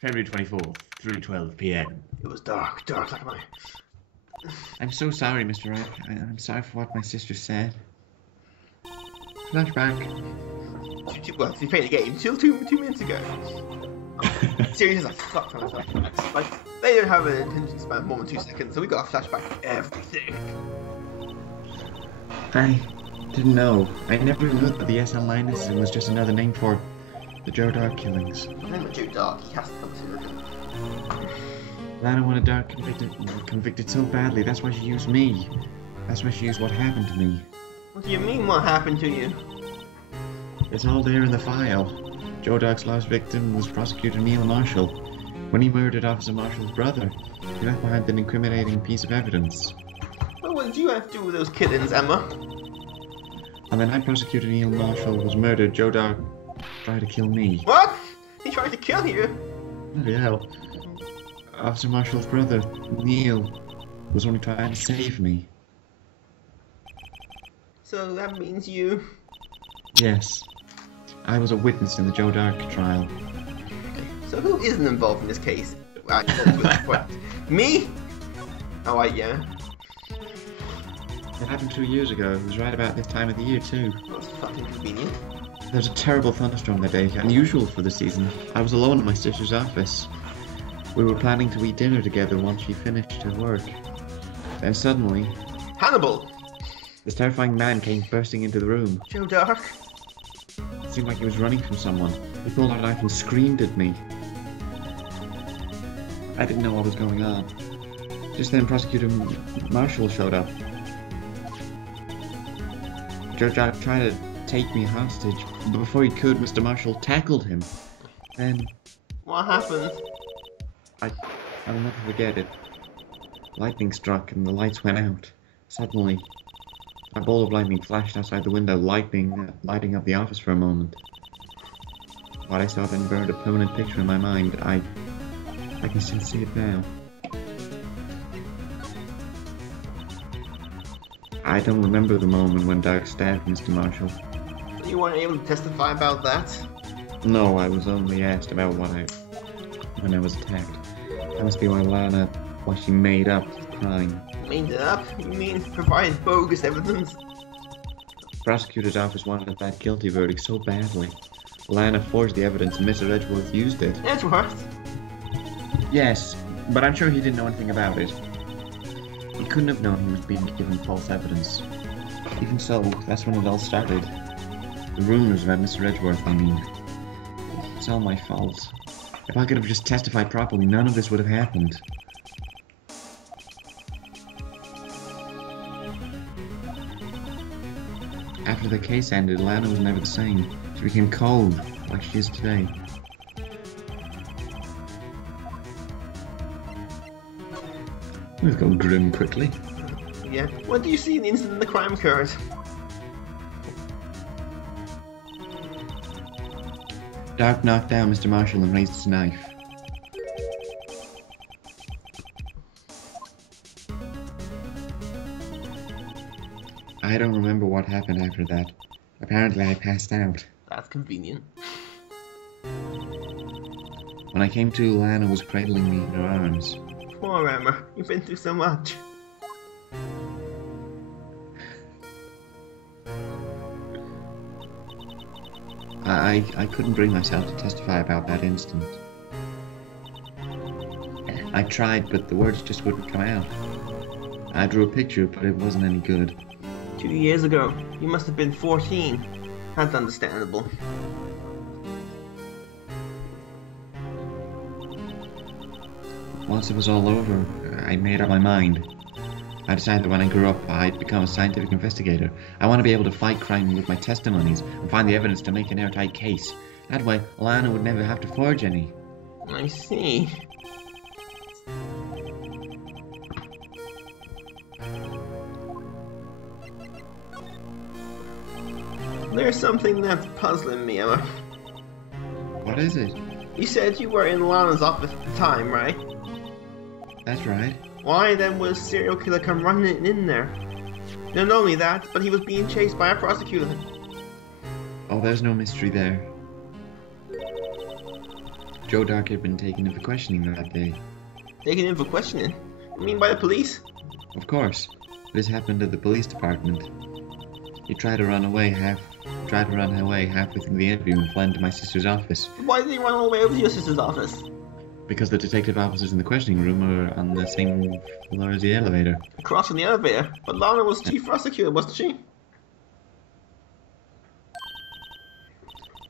February 24th, 3:12 p.m. It was dark like mine. I'm so sorry, Mr. Wright. I'm sorry for what my sister said. Flashback. Well, to be fair to the game, till two minutes ago. Series is like fuck on flashbacks. Like, they don't have an attention span of more than 2 seconds, so we got a flashback for everything. I didn't know. I never knew that the SL minus was just another name for the Joe Dark killings. Name of Joe Dark, he has to come to Lana wanted Dark convicted so badly, that's why she used me. That's why she used what happened to me. What do you mean, what happened to you? It's all there in the file. Joe Dark's last victim was Prosecutor Neil Marshall. When he murdered Officer Marshall's brother, he left behind an incriminating piece of evidence. Well, what did you have to do with those killings, Emma? On the night Prosecutor Neil Marshall was murdered, Joe Dark tried to kill me. What? He tried to kill you? Bloody hell. Officer Marshall's brother, Neil, was only trying to save me. So that means you... Yes. I was a witness in the Joe Dark trial. So who isn't involved in this case? Me? Oh, yeah. It happened 2 years ago. It was right about this time of the year, too. That's fucking convenient. There was a terrible thunderstorm that day, unusual for the season. I was alone in my sister's office. We were planning to eat dinner together once she finished her work. Then suddenly... Hannibal! This terrifying man came bursting into the room. Joe Dark? It seemed like he was running from someone. He pulled out a knife and screamed at me. I didn't know what was going on. Just then Prosecutor Marshall showed up. Joe Dark tried to take me hostage, but before he could, Mr. Marshall tackled him. Then... What happened? I will never forget it. Lightning struck and the lights went out. Suddenly, a ball of lightning flashed outside the window, lighting up the office for a moment. What I saw then burned a permanent picture in my mind. I can still see it now. I don't remember the moment when Dark stabbed Mr. Marshall. You weren't able to testify about that? No, I was only asked about when I was attacked. That must be why she made up the crime. Made it up? You mean provide bogus evidence? The prosecutor's office wanted that guilty verdict so badly. Lana forged the evidence and Mr. Edgeworth used it. Edgeworth? Yes, but I'm sure he didn't know anything about it. He couldn't have known he was being given false evidence. Even so, that's when it all started. The rumors about Mr. Edgeworth, I mean. It's all my fault. If I could have just testified properly, none of this would have happened. After the case ended, Lana was never the same. She became cold, like she is today. We've gone grim quickly. Yeah. What do you see in the incident the crime occurred? Dark knocked down Mr. Marshall and raised his knife. I don't remember what happened after that. Apparently I passed out. That's convenient. When I came to, Lana was cradling me in her arms. Poor Emma, you've been through so much. I couldn't bring myself to testify about that instant. I tried, but the words just wouldn't come out. I drew a picture, but it wasn't any good. 2 years ago, you must have been 14. That's understandable. Once it was all over, I made up my mind. I decided that when I grew up, I'd become a scientific investigator. I want to be able to fight crime with my testimonies and find the evidence to make an airtight case. That way, Lana would never have to forge any. I see. There's something that's puzzling me, Emma. What is it? You said you were in Lana's office at the time, right? That's right. Why then was serial killer come running in there? Not only that, but he was being chased by a prosecutor. Oh, there's no mystery there. Joe Dark had been taken in for questioning that day. Taken in for questioning? You mean by the police? Of course. This happened at the police department. He tried to run away halfway through the interview and fled into my sister's office. Why did he run all the way over to your sister's office? Because the detective officers in the questioning room are on the same floor as the elevator. Across from the elevator? But Lana was chief prosecutor, wasn't she?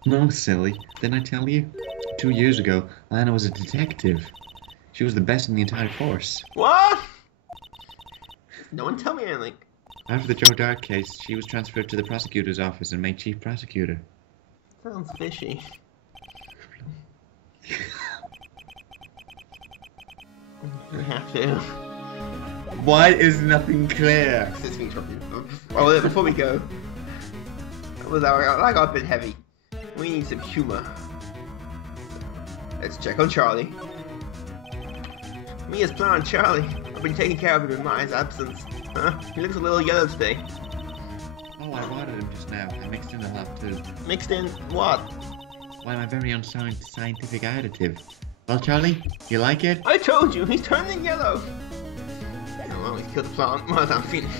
No, silly. Didn't I tell you? 2 years ago, Lana was a detective. She was the best in the entire force. What? No one tell me anything. After the Joe Dark case, she was transferred to the prosecutor's office and made chief prosecutor. Sounds fishy. You have to. Why is nothing clear? Well, before we go, that got a bit heavy. We need some humor. Let's check on Charlie. Me as planned, Charlie. I've been taking care of him in Maya's absence. Huh? He looks a little yellow today. Oh, I watered him just now. I mixed in a lot too. Mixed in what? Why, my very own scientific additive. Well, Charlie, you like it? I told you, he's turning yellow. Oh, well, he's killed the plant. Well, I'm feeling.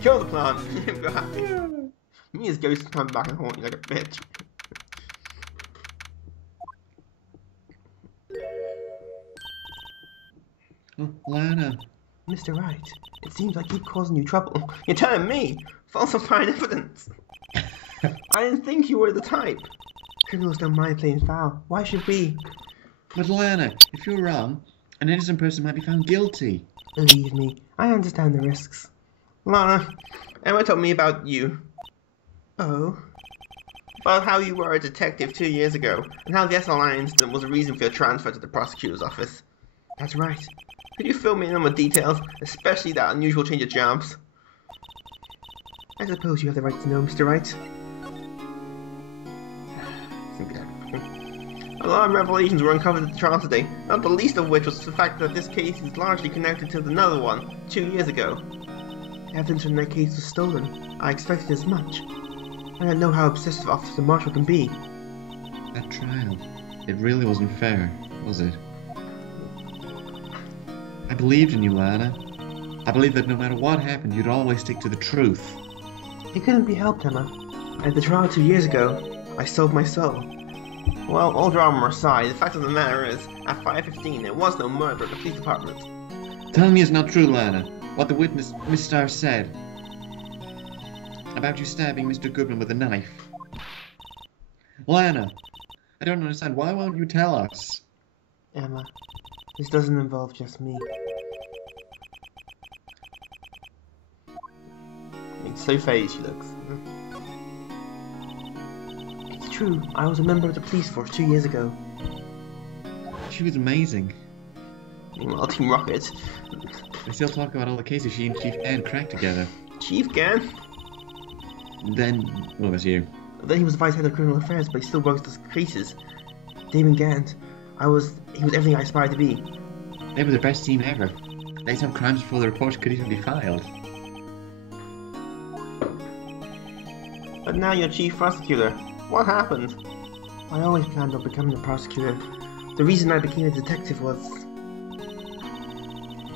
Kill the plant. Me as ghost come back and haunt you like a bitch. Oh, Lana. Mr. Wright, it seems I keep causing you trouble. You're telling me falsifying evidence. I didn't think you were the type. Criminals don't mind playing foul. Why should we? But Lana, if you're wrong, an innocent person might be found guilty. Believe me, I understand the risks. Lana, Emma told me about you. Oh? About how you were a detective 2 years ago, and how the SLI incident was a reason for your transfer to the prosecutor's office. That's right. Could you fill me in on the details, especially that unusual change of jobs? I suppose you have the right to know, Mr. Wright. Alarming revelations were uncovered at the trial today, not the least of which was the fact that this case is largely connected to another one, 2 years ago. Evidence from that case was stolen. I expected as much. I don't know how obsessive Officer Marshall can be. That trial, it really wasn't fair, was it? I believed in you, Lana. I believed that no matter what happened, you'd always stick to the truth. It couldn't be helped, Emma. At the trial 2 years ago, I sold my soul. Well, all drama aside, the fact of the matter is, at 5:15 there was no murder at the police department. Tell me it's not true, Lana. What the witness, Miss Starr, said. About you stabbing Mr. Goodman with a knife. Lana, I don't understand. Why won't you tell us? Emma, this doesn't involve just me. It's so faded she looks. It's true, I was a member of the police force 2 years ago. She was amazing. Meanwhile, Team Rocket. They still talk about all the cases she and Chief Gant cracked together. Chief Gant? Then, what was you? Then he was vice head of criminal affairs, but he still works those cases. Damon Gant. He was everything I aspired to be. They were the best team ever. They solved crimes before the reports could even be filed. But now you're chief prosecutor. What happened? I always planned on becoming a prosecutor. The reason I became a detective was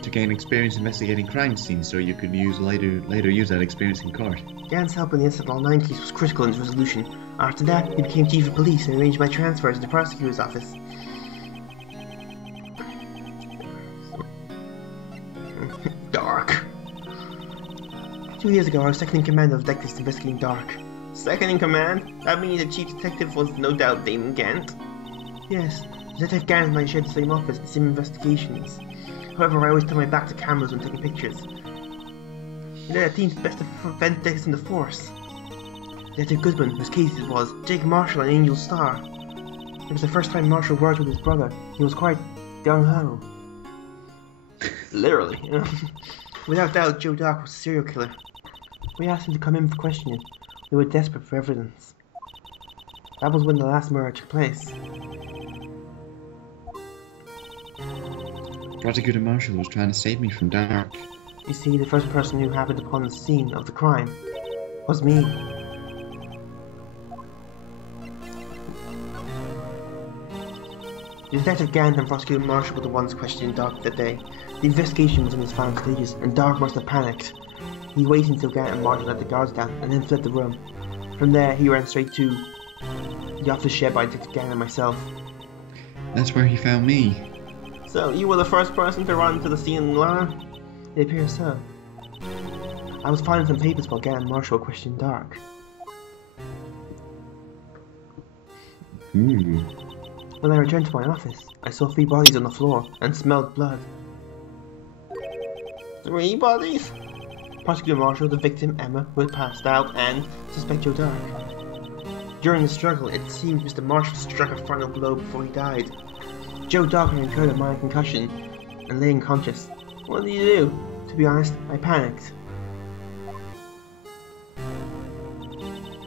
to gain experience investigating crime scenes, so you could later use that experience in court. Gant's help in the Incident 9 case was critical in its resolution. After that, he became chief of police and arranged my transfer to the prosecutor's office. Dark. 2 years ago, I was second in command of detectives investigating Dark. Second in command? That means the chief detective was no doubt Damon Gant? Yes, Detective Gant and I shared the same office, the same investigations. However, I always turn my back to cameras when taking pictures. We led our team's best detectives in the force. Detective Goodman, whose case it was, Jake Marshall and Angel Starr. It was the first time Marshall worked with his brother. He was quite gung-ho. Literally. Without doubt, Joe Dark was a serial killer. We asked him to come in for questioning. We were desperate for evidence. That was when the last murder took place. Prosecutor Marshall was trying to save me from Dark. You see, the first person who happened upon the scene of the crime was me. Detective Gant and Prosecutor Marshall were the ones questioning Dark that day. The investigation was in its final stages, and Dark must have panicked. He waited until Gant and Marshall let the guards down, and then fled the room. From there, he ran straight to the office shared by Detective Gant and myself. That's where he found me. So, you were the first person to run to the scene in Lara? It appears so. I was finding some papers while Gant and Marshall were questioning Dark. When I returned to my office, I saw 3 bodies on the floor and smelled blood. 3 bodies? Prosecutor Marshall, the victim, Emma, who had passed out, and Suspect Joe Dark. During the struggle, it seemed Mr. Marshall struck a final blow before he died. Joe Dark had incurred a minor concussion and lay unconscious. What did you do? To be honest, I panicked.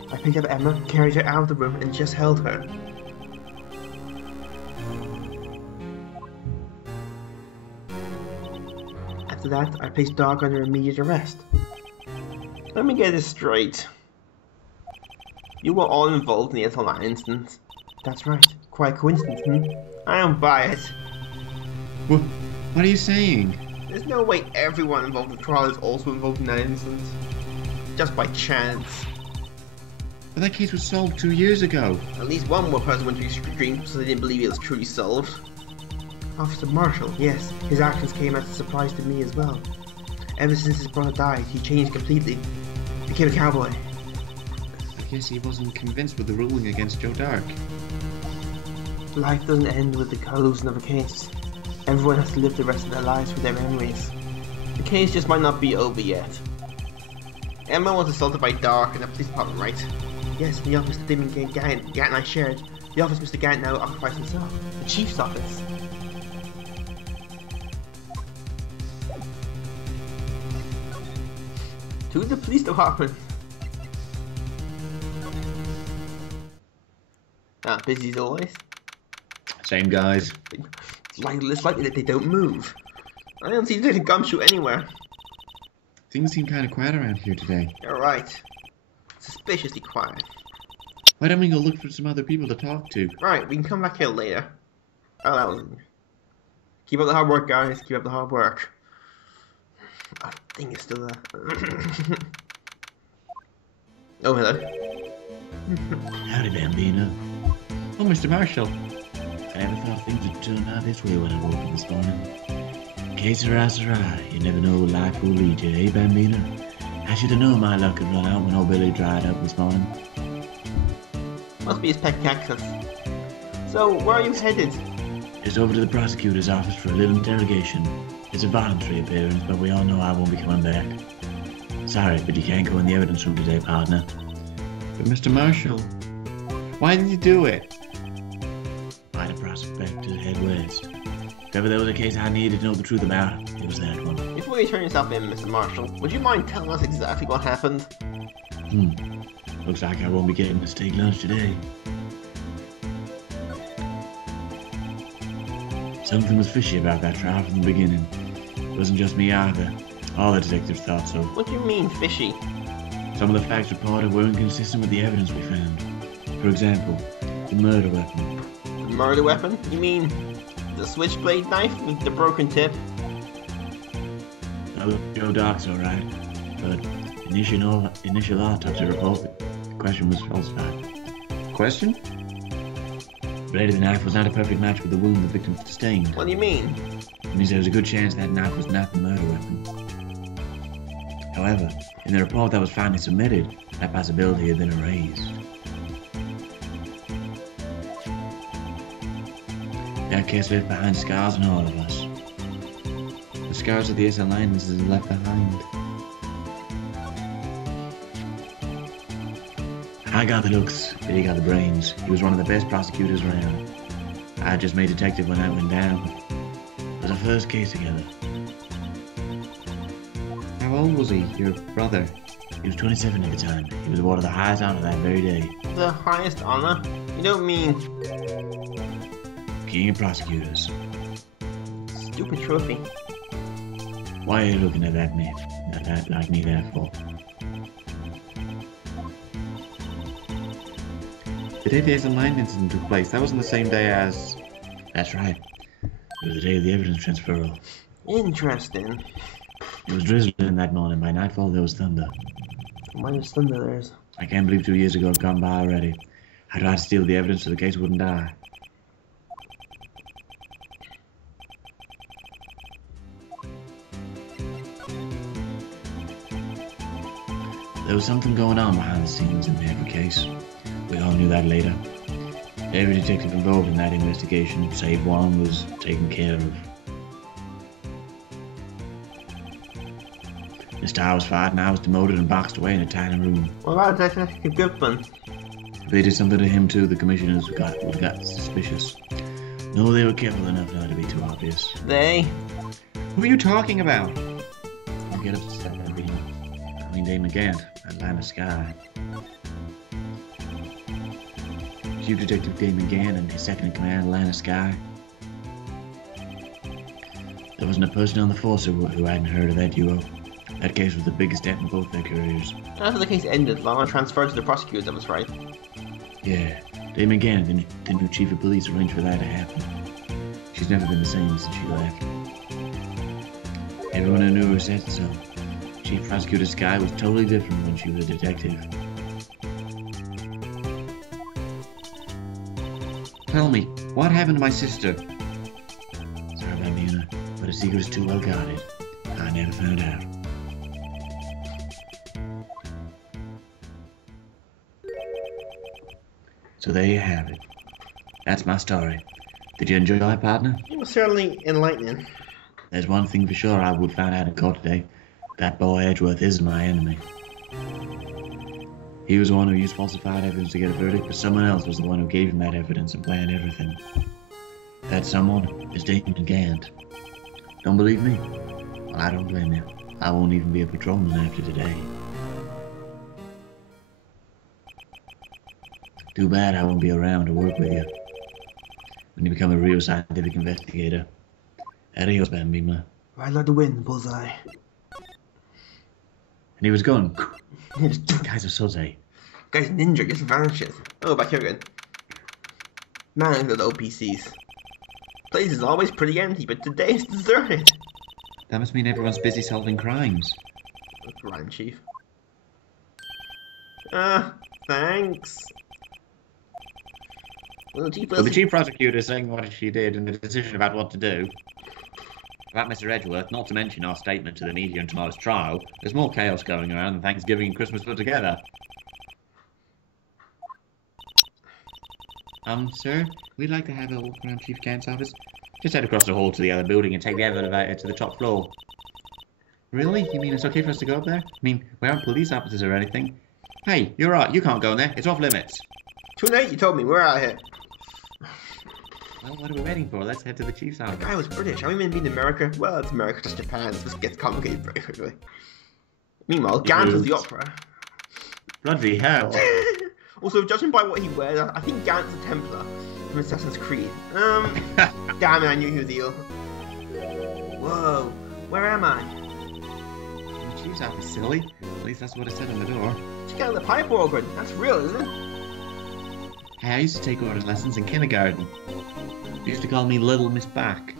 I picked up Emma, carried her out of the room, and just held her. After that, I placed Dark under immediate arrest. Let me get this straight. You were all involved in the Atalanta incident. That's right. Quite a coincidence, I don't buy it. What are you saying? There's no way everyone involved in the trial is also involved in that incident. Just by chance. But that case was solved 2 years ago. At least one more person went to extreme, so they didn't believe it was truly solved. Officer Marshall, yes, his actions came as a surprise to me as well. Ever since his brother died, he changed completely. Became a cowboy. I guess he wasn't convinced with the ruling against Joe Dark. Life doesn't end with the conclusion of a case. Everyone has to live the rest of their lives with their memories. The case just might not be over yet. Emma was assaulted by Dark in the police department, right? Yes, in the office that Damon Gant and I shared. The office Mr. Gant now occupies himself. The chief's office. To the police department. Busy as always. Same guys. It's likely that they don't move. I don't see a gumshoe anywhere. Things seem kind of quiet around here today. You're right. Suspiciously quiet. Why don't we go look for some other people to talk to? Right, we can come back here later. Oh, that was... Keep up the hard work, guys. Keep up the hard work. I think it's still there. Oh, hello. Howdy, Bambino. Oh, Mr. Marshall. I never thought things would turn out this way when I woke up this morning. Que sera, sera. You never know what life will lead you, eh, Bambino? I should have known my luck would run out when old Billy dried up this morning. Must be his pet cactus. So, where are you headed? Just over to the prosecutor's office for a little interrogation. It's a voluntary appearance, but we all know I won't be coming back. Sorry, but you can't go in the evidence room today, partner. But Mr. Marshall, why did you do it? Why the prospect to head west? If ever there was a case I needed to know the truth about, it was that one. Before you turn yourself in, Mr. Marshall, would you mind telling us exactly what happened? Looks like I won't be getting to steak lunch today. Something was fishy about that trial from the beginning. It wasn't just me either. All the detectives thought so. What do you mean, fishy? Some of the facts reported were inconsistent with the evidence we found. For example, the murder weapon. The murder weapon? You mean the switchblade knife with the broken tip? No, Joe Dark's alright, but initial autopsy report, the question was falsified. Question? Blade of the knife was not a perfect match with the wound the victim sustained. What do you mean? It means there was a good chance that knife was not the murder weapon. However, in the report that was finally submitted, that possibility had been erased. That case left behind scars on all of us. The scars of the SL Lions is left behind. I got the looks, but he got the brains. He was one of the best prosecutors around. I had just made detective when that went down. It was our first case together. How old was he, your brother? He was 27 at the time. He was awarded the highest honor that very day. The highest honor? You don't mean... King of prosecutors. Stupid trophy. Why are you looking at that me? Like me there for? The day the Line incident took place, that wasn't the same day as... That's right. It was the day of the evidence transferal. Interesting. It was drizzling that morning. By nightfall, there was thunder. Why is thunder there? I can't believe 2 years ago have gone by already. I tried to steal the evidence so the case wouldn't die. There was something going on behind the scenes in every case. We all knew that later. Every detective involved in that investigation, save one, was taken care of. Mr. Howe was fired and I was demoted and boxed away in a tiny room. What about Detective Goodman? If they did something to him too, the commissioners would have got suspicious. No, they were careful enough not to be too obvious. They? Who are you talking about? Don't get upset, I mean Damon Gant, Atlanta Sky. Chief Detective Damon Gant and his second-in-command, Atlanta Sky. There wasn't a person on the force who hadn't heard of that duo. That case was the biggest step in both their careers. After the case ended, Lana transferred to the prosecutors, that was right. Yeah, Damon Gant, the new chief of police, arranged for that to happen. She's never been the same since she left. Everyone who knew her said so. Chief Prosecutor Sky was totally different when she was a detective. Tell me, what happened to my sister? Sorry about Mina, but a secret is too well guarded. I never found out. So there you have it. That's my story. Did you enjoy it, partner? It was certainly enlightening. There's one thing for sure I would find out in court today. That boy Edgeworth is my enemy. He was the one who used falsified evidence to get a verdict, but someone else was the one who gave him that evidence and planned everything. That someone is Damon Gant. Don't believe me? Well, I don't blame you. I won't even be a patrolman after today. Too bad I won't be around to work with you when you become a real scientific investigator. Adios, Bambima. Right like the wind, bullseye. And he was gone. Guys are soze. Guy's ninja just vanishes. Oh, back here again. Man, those OPCs. Place is always pretty empty, but today it's deserted. That must mean everyone's busy solving crimes. Crime chief. Thanks. Well, the chief prosecutor is saying what she did and the decision about what to do. About Mr. Edgeworth, not to mention our statement to the media in tomorrow's trial, there's more chaos going around than Thanksgiving and Christmas put together. Sir, we'd like to have a walk around Chief Gant's office. Just head across the hall to the other building and take the elevator to the top floor. Really? You mean it's okay for us to go up there? I mean, we aren't police officers or anything. Hey, you're right, you can't go in there. It's off limits. Too late, you told me. We're out of here. Well, what are we waiting for? Let's head to the chief's office. The guy was British. Are we meant to be in America? Well, it's America, just Japan. This gets complicated very quickly. Meanwhile, Gant was the opera. Bloody hell. Also, judging by what he wears, I think Gant's a Templar from Assassin's Creed. Damn it, I knew he was ill. Whoa, where am I? The chief's office, silly. At least that's what it said on the door. Check out the pipe organ. That's real, isn't it? Hey, I used to take organ lessons in kindergarten. They used to call me Little Miss Back.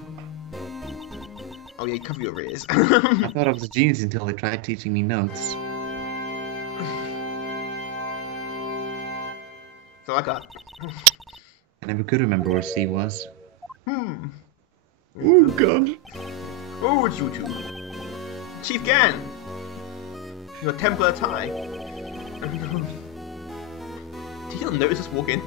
Oh yeah, cover your ears. I thought I was a genius until they tried teaching me notes. So I got. I never could remember where C was. Oh god. Oh, it's you two. Chief Gant. Your Templar tie. Did you not notice us walk in?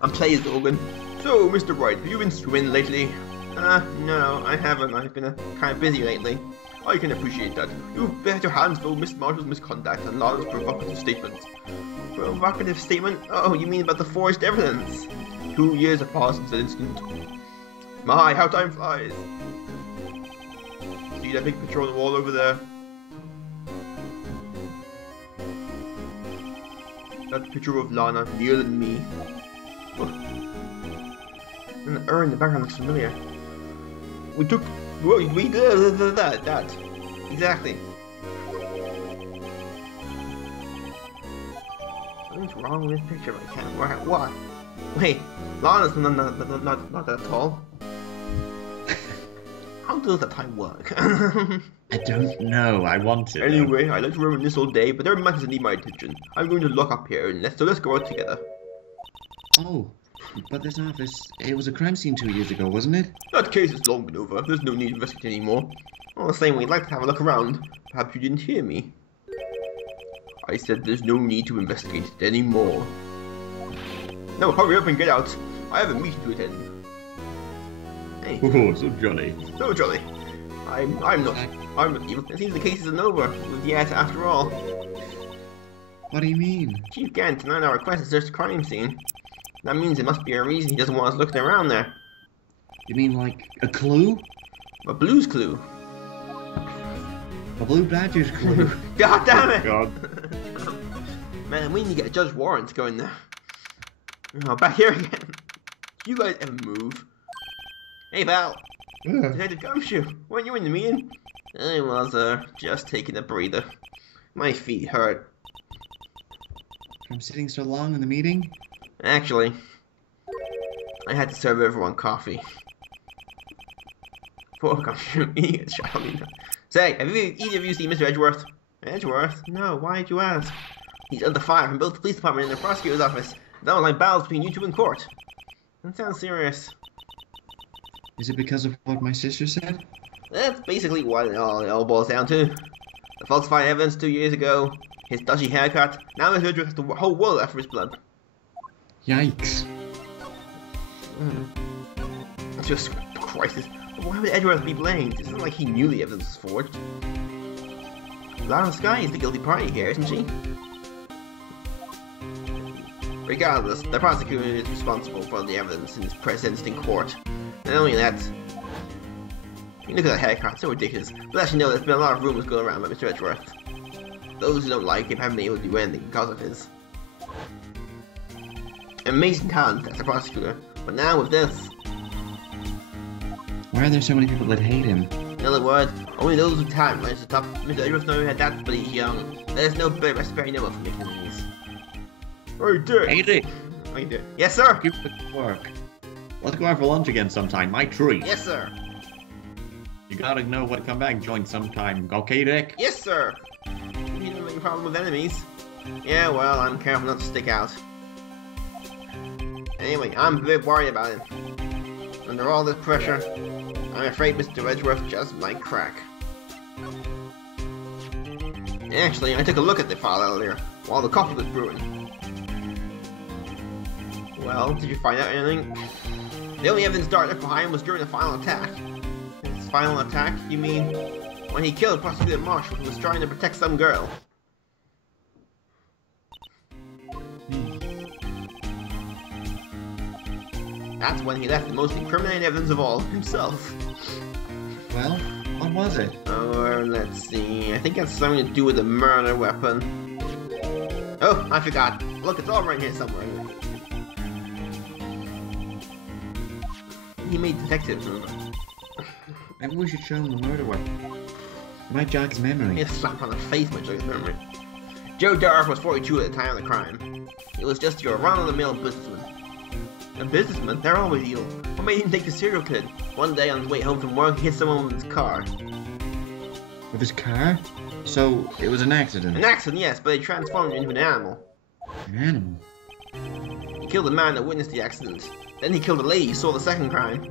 I'm playing the organ. So, Mr. Wright, have you been swimming lately? No, I haven't. I've been kind of busy lately. I can appreciate that. You've had your hands full with Miss Marshall's misconduct and Lana's provocative statements. Provocative statement? Oh, you mean about the forged evidence? 2 years have passed since that incident. My, how time flies! See that big picture on the wall over there? That picture of Lana, Neil and me. And the urn in the background looks familiar. We did that. Exactly. Something's wrong with this picture, but I can't work out why. Wait, Lana's not that tall. How does that time work? I don't know. I want to. Anyway, I like to reminisce all day, but there are matters that need my attention. I'm going to lock up here, and let's go out together. Oh, but this office, it was a crime scene 2 years ago, wasn't it? That case is long been over. There's no need to investigate anymore. All the same, we'd like to have a look around. Perhaps you didn't hear me. I said there's no need to investigate it anymore. Now hurry up and get out. I have a meeting to attend. Hey. Oh, so jolly. So jolly. I'm not evil. It seems the case isn't over with yet after all. What do you mean? Chief Gant denied our request to search the crime scene. That means there must be a reason he doesn't want us looking around there. You mean like a clue? A blue's clue. A blue badger's clue. God damn it! God. Man, we need to get a judge warrant going there. Oh, back here again. Do you guys ever move? Hey, Val. Detective Gumshoe, weren't you in the meeting? I was, just taking a breather. My feet hurt. From sitting so long in the meeting? Actually, I had to serve everyone coffee. Poor Gumshoe, he gets shot. Say, have either of you seen Mr. Edgeworth? Edgeworth? No, why'd you ask? He's under fire from both the police department and the prosecutor's office. That was like battles between you two in court. That sounds serious. Is it because of what my sister said? That's basically what it all boils down to. The falsified evidence 2 years ago, his dodgy haircut, now Mr. Edgeworth has the whole world after his blood. Yikes. Just crisis. Why would Edgeworth be blamed? It's not like he knew the evidence was forged. Lara Sky is the guilty party here, isn't she? Regardless, the prosecutor is responsible for the evidence in his presence in court. Not only that, you look at that haircut, so ridiculous. But actually, no, there's been a lot of rumors going around about Mr. Edgeworth. Those who don't like him haven't been able to do anything because of his amazing talent as a prosecutor. But now with this, why are there so many people that hate him? in other words, only those with talent manage to top Mr. Edgeworth never had that, but he's young. There's no better recipe I know of for making these. Hey, Dick! Hey, Dick! How you doing? Yes, sir! Keep the work. Let's go out for lunch again sometime, my treat. Yes, sir! You gotta know when to come back and join sometime, okay, Dick? Yes, sir! You don't make a problem with enemies. Yeah, well, I'm careful not to stick out. Anyway, I'm a bit worried about him. Under all this pressure, I'm afraid Mr. Edgeworth just might crack. Actually, I took a look at the file earlier, while the coffee was brewing. Well, did you find out anything? The only evidence Dart left behind was during the final attack. His final attack? You mean when he killed Prosecutor Marshall who was trying to protect some girl? That's when he left the most incriminating evidence of all, himself. Well, what was it? Oh, let's see. I think it has something to do with the murder weapon. Oh, I forgot. Look, it's all right here somewhere. He made detectives, remember? Maybe we should show him the murder weapon. It might jog his memory. He slap on the face might jog his memory. Joe Dark was 42 at the time of the crime. He was just your run-of-the-mill businessman. A businessman? They're always evil. What made him take the serial kid? One day on his way home from work, he hit someone with his car. With his car? So, it was an accident? An accident, yes, but it transformed him into an animal. An animal? He killed the man that witnessed the accident. Then he killed the lady who saw the second crime.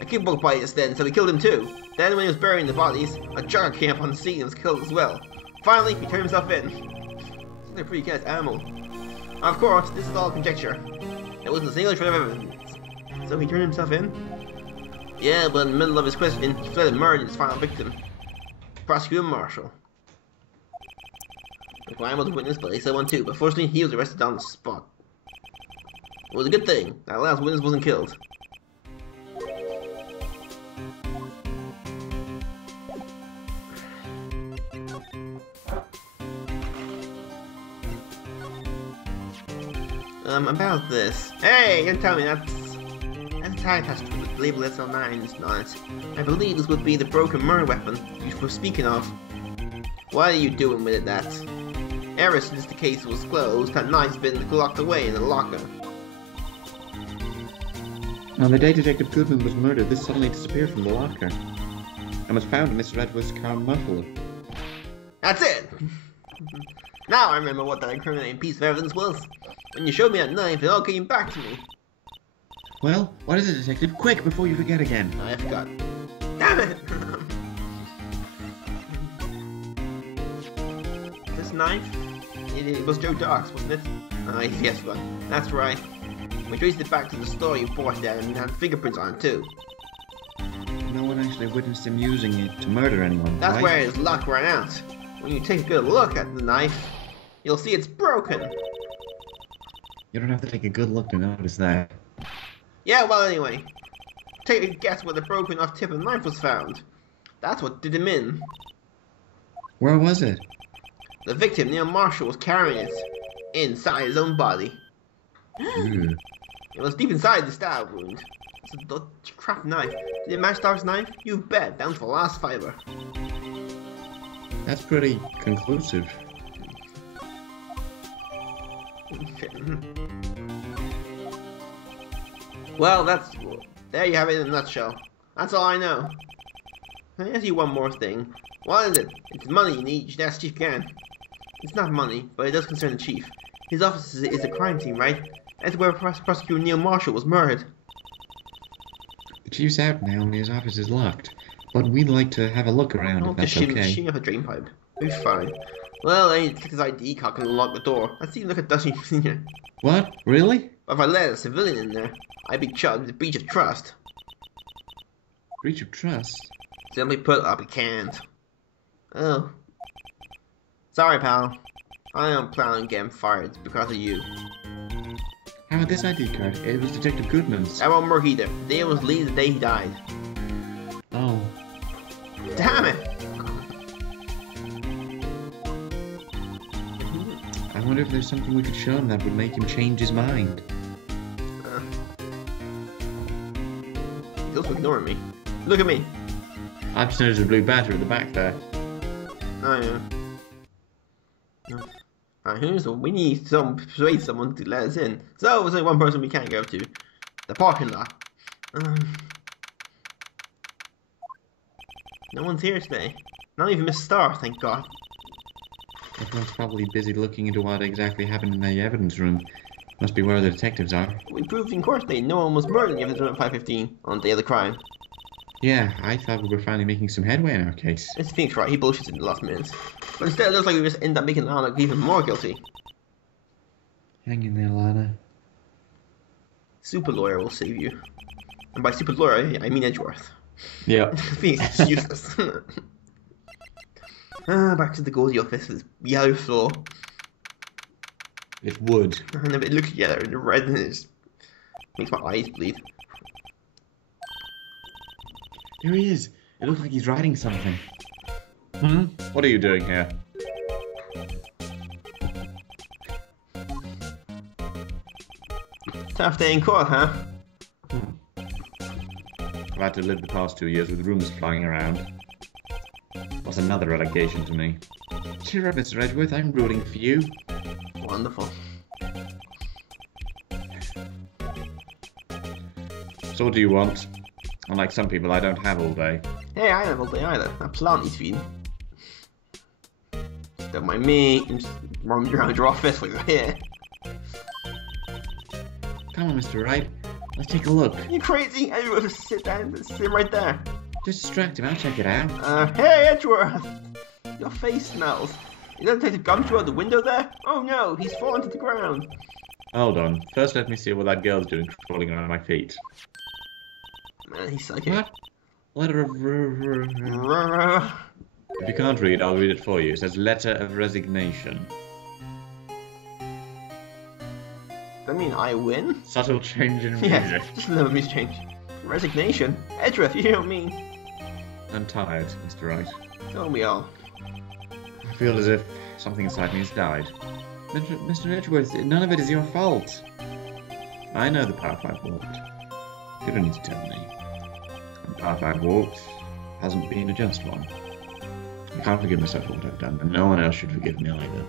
A kid walked by just then, so he killed him too. Then when he was burying the bodies, a jogger came up on the scene and was killed as well. Finally, he turned himself in. He's a pretty good animal. Of course, this is all conjecture. There wasn't a single shred of evidence. So he turned himself in? Yeah, but in the middle of his questioning, he fled and murdered his final victim. Prosecutor Marshall. The crime was witnessed by someone too, but fortunately he was arrested on the spot. It was a good thing. That last witness wasn't killed. About this. Hey, you're telling me that's a tag attached with the label SL9 on it. I believe this would be the broken murder weapon you were speaking of. What are you doing with it, that? Ever since the case was closed, that knife's been locked away in the locker. On the day Detective Goodman was murdered, this suddenly disappeared from the locker. and was found in Mr. Edwards' car muffler. That's it! Now I remember what that incriminating piece of evidence was. When you showed me that knife, it all came back to me. Well, what is it, Detective? Quick, before you forget again. I forgot. Damn it! This knife? It was Joe Dark's, wasn't it? Yes, well, that's right. We traced it back to the store you bought there and had fingerprints on it too. No one actually witnessed him using it to murder anyone, That's right? where his luck ran out. When you take a good look at the knife, you'll see it's broken. You don't have to take a good look to notice that. Yeah, well anyway. Take a guess where the broken off tip of the knife was found. That's what did him in. Where was it? The victim, Neil Marshall, was carrying it inside his own body. Ew. It was deep inside the stab wound. It's a crap knife. Did it match Dark's knife? You bet, down to the last fiber. That's pretty conclusive. Well, there you have it in a nutshell. That's all I know. Can I ask you one more thing? What is it? It's money you need. You should ask Chief Gant. It's not money, but it does concern the Chief. His office is a crime scene, right? That's where Prosecutor Neil Marshall was murdered. The Chief's out now and his office is locked. But we'd like to have a look around if that's okay. Shooting up a drain pipe. We'll be fine. Well, I need to get his ID card and unlock the door. Let's see look at Dusty Senior. What? Really? But if I let a civilian in there, I'd be charged with breach of trust. Breach of trust? Simply put, I can't. Oh. Sorry, pal. I don't plan on getting fired because of you. How about this ID card? It was Detective Goodman's. I won't work either. The day was Lee the day he died. Oh. Damn it! I wonder if there's something we could show him that would make him change his mind. He's also ignoring me. Look at me. I've just noticed a blue badger at the back there. Oh yeah. Alright, we need to persuade someone to let us in. So there's only one person we can't go to. The parking lot. No one's here today. Not even Miss Starr, thank God. Everyone's probably busy looking into what exactly happened in the evidence room. Must be where the detectives are. We proved in court today no one was murdered in the evidence room at 5:15 on the day of the crime. Yeah, I thought we were finally making some headway in our case. Mr. Phoenix, right, he bullshits in the last minutes. But instead it looks like we just end up making Lana look even more guilty. Hang in there, Lana. Super lawyer will save you. And by super lawyer, I mean Edgeworth. Yeah. Phoenix is useless. Back to the gauzy office with yellow floor. It would. And a bit look together and the redness makes my eyes bleed. There he is. It looks like he's writing something. What are you doing here? Tough day in court, huh? I've had to live the past 2 years with rumours flying around. What's another allegation to me? Cheer up, Mr. Edgeworth. I'm rooting for you. Wonderful. So what do you want? Unlike some people, I don't have all day. Hey, I don't have all day either. I'm plenty's feeding. Don't mind me. I'm just roaming around your office while you're here. Come on, Mr. Wright. Let's take a look. You crazy? Edgeworth, just sit down. Sit right there. Just distract him. I'll check it out. Hey, Edgeworth! Your face smells. Is that Detective Gumshoe out the window there? Oh no, he's fallen to the ground. Hold on. First, let me see what that girl's doing crawling around my feet. Man, he's psychic. What? Letter of... If you can't read, I'll read it for you. It says letter of resignation. Does that mean I win? Subtle change in music. Yeah, just a little music change. Resignation? Edgeworth, you don't mean... I'm tired, Mr. Wright. Don't we all? I feel as if something inside me has died. Mr. Edgeworth, none of it is your fault. I know the path I've walked. You don't need to tell me. The path I've walked hasn't been a just one. I can't forgive myself for what I've done, and no one else should forgive me either.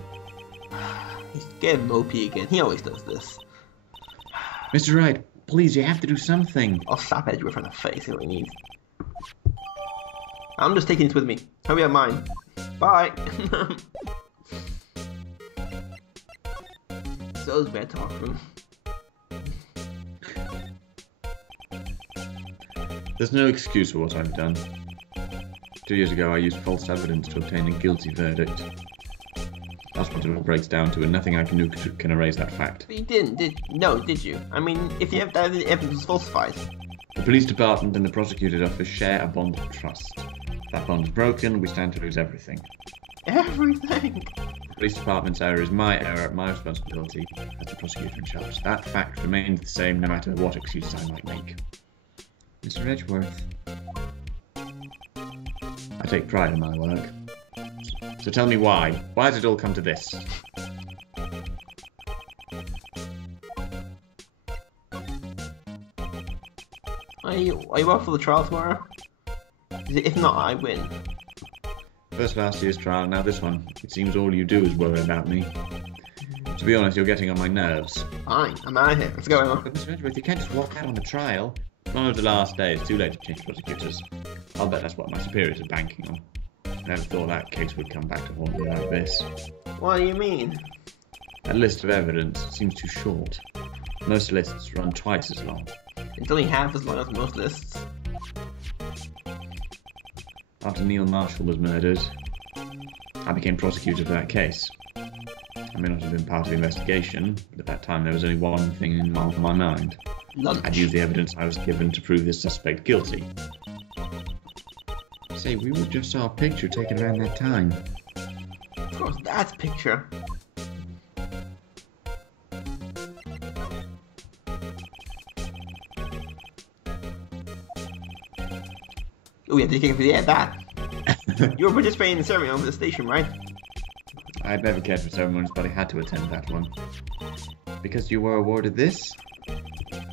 He's getting mopey again. He always does this. Mr. Wright, please, you have to do something. I'll slap Edgeworth in the face. That's what he needs. I'm just taking this with me. Hope you have mine. Bye. So it's bad talking. There's no excuse for what I've done. 2 years ago, I used false evidence to obtain a guilty verdict. That's what it all breaks down to, and nothing I can do can erase that fact. But you didn't, did you? I mean, if the evidence was falsified. The police department and the prosecutor's office share a bond of trust. If that bond is broken, we stand to lose everything. Everything? The police department's error is my error, my responsibility as the prosecutor in charge. That fact remains the same no matter what excuses I might make. Mr. Edgeworth, I take pride in my work. So tell me why. Why has it all come to this? Are you up for the trial tomorrow? If not, I win. First last year's trial, now this one. It seems all you do is worry about me. To be honest, you're getting on my nerves. Fine, I'm out of here. Let's go, Emma. But Mr. Edgeworth, you can't just walk out on the trial. None of the last day. It's too late to change prosecutors. I'll bet that's what my superiors are banking on. I never thought that case would come back to haunt me like this. What do you mean? That list of evidence seems too short. Most lists run twice as long. It's only half as long as most lists. After Neil Marshall was murdered, I became prosecutor for that case. I may not have been part of the investigation, but at that time there was only one thing in my mind. Lunch. I'd use the evidence I was given to prove this suspect guilty. Say, we would just saw a picture taken around that time. Of course, that's picture. Oh yeah, did you get that? You were participating in the ceremony over the station, right? I had never cared for ceremonies, but I had to attend that one. Because you were awarded this?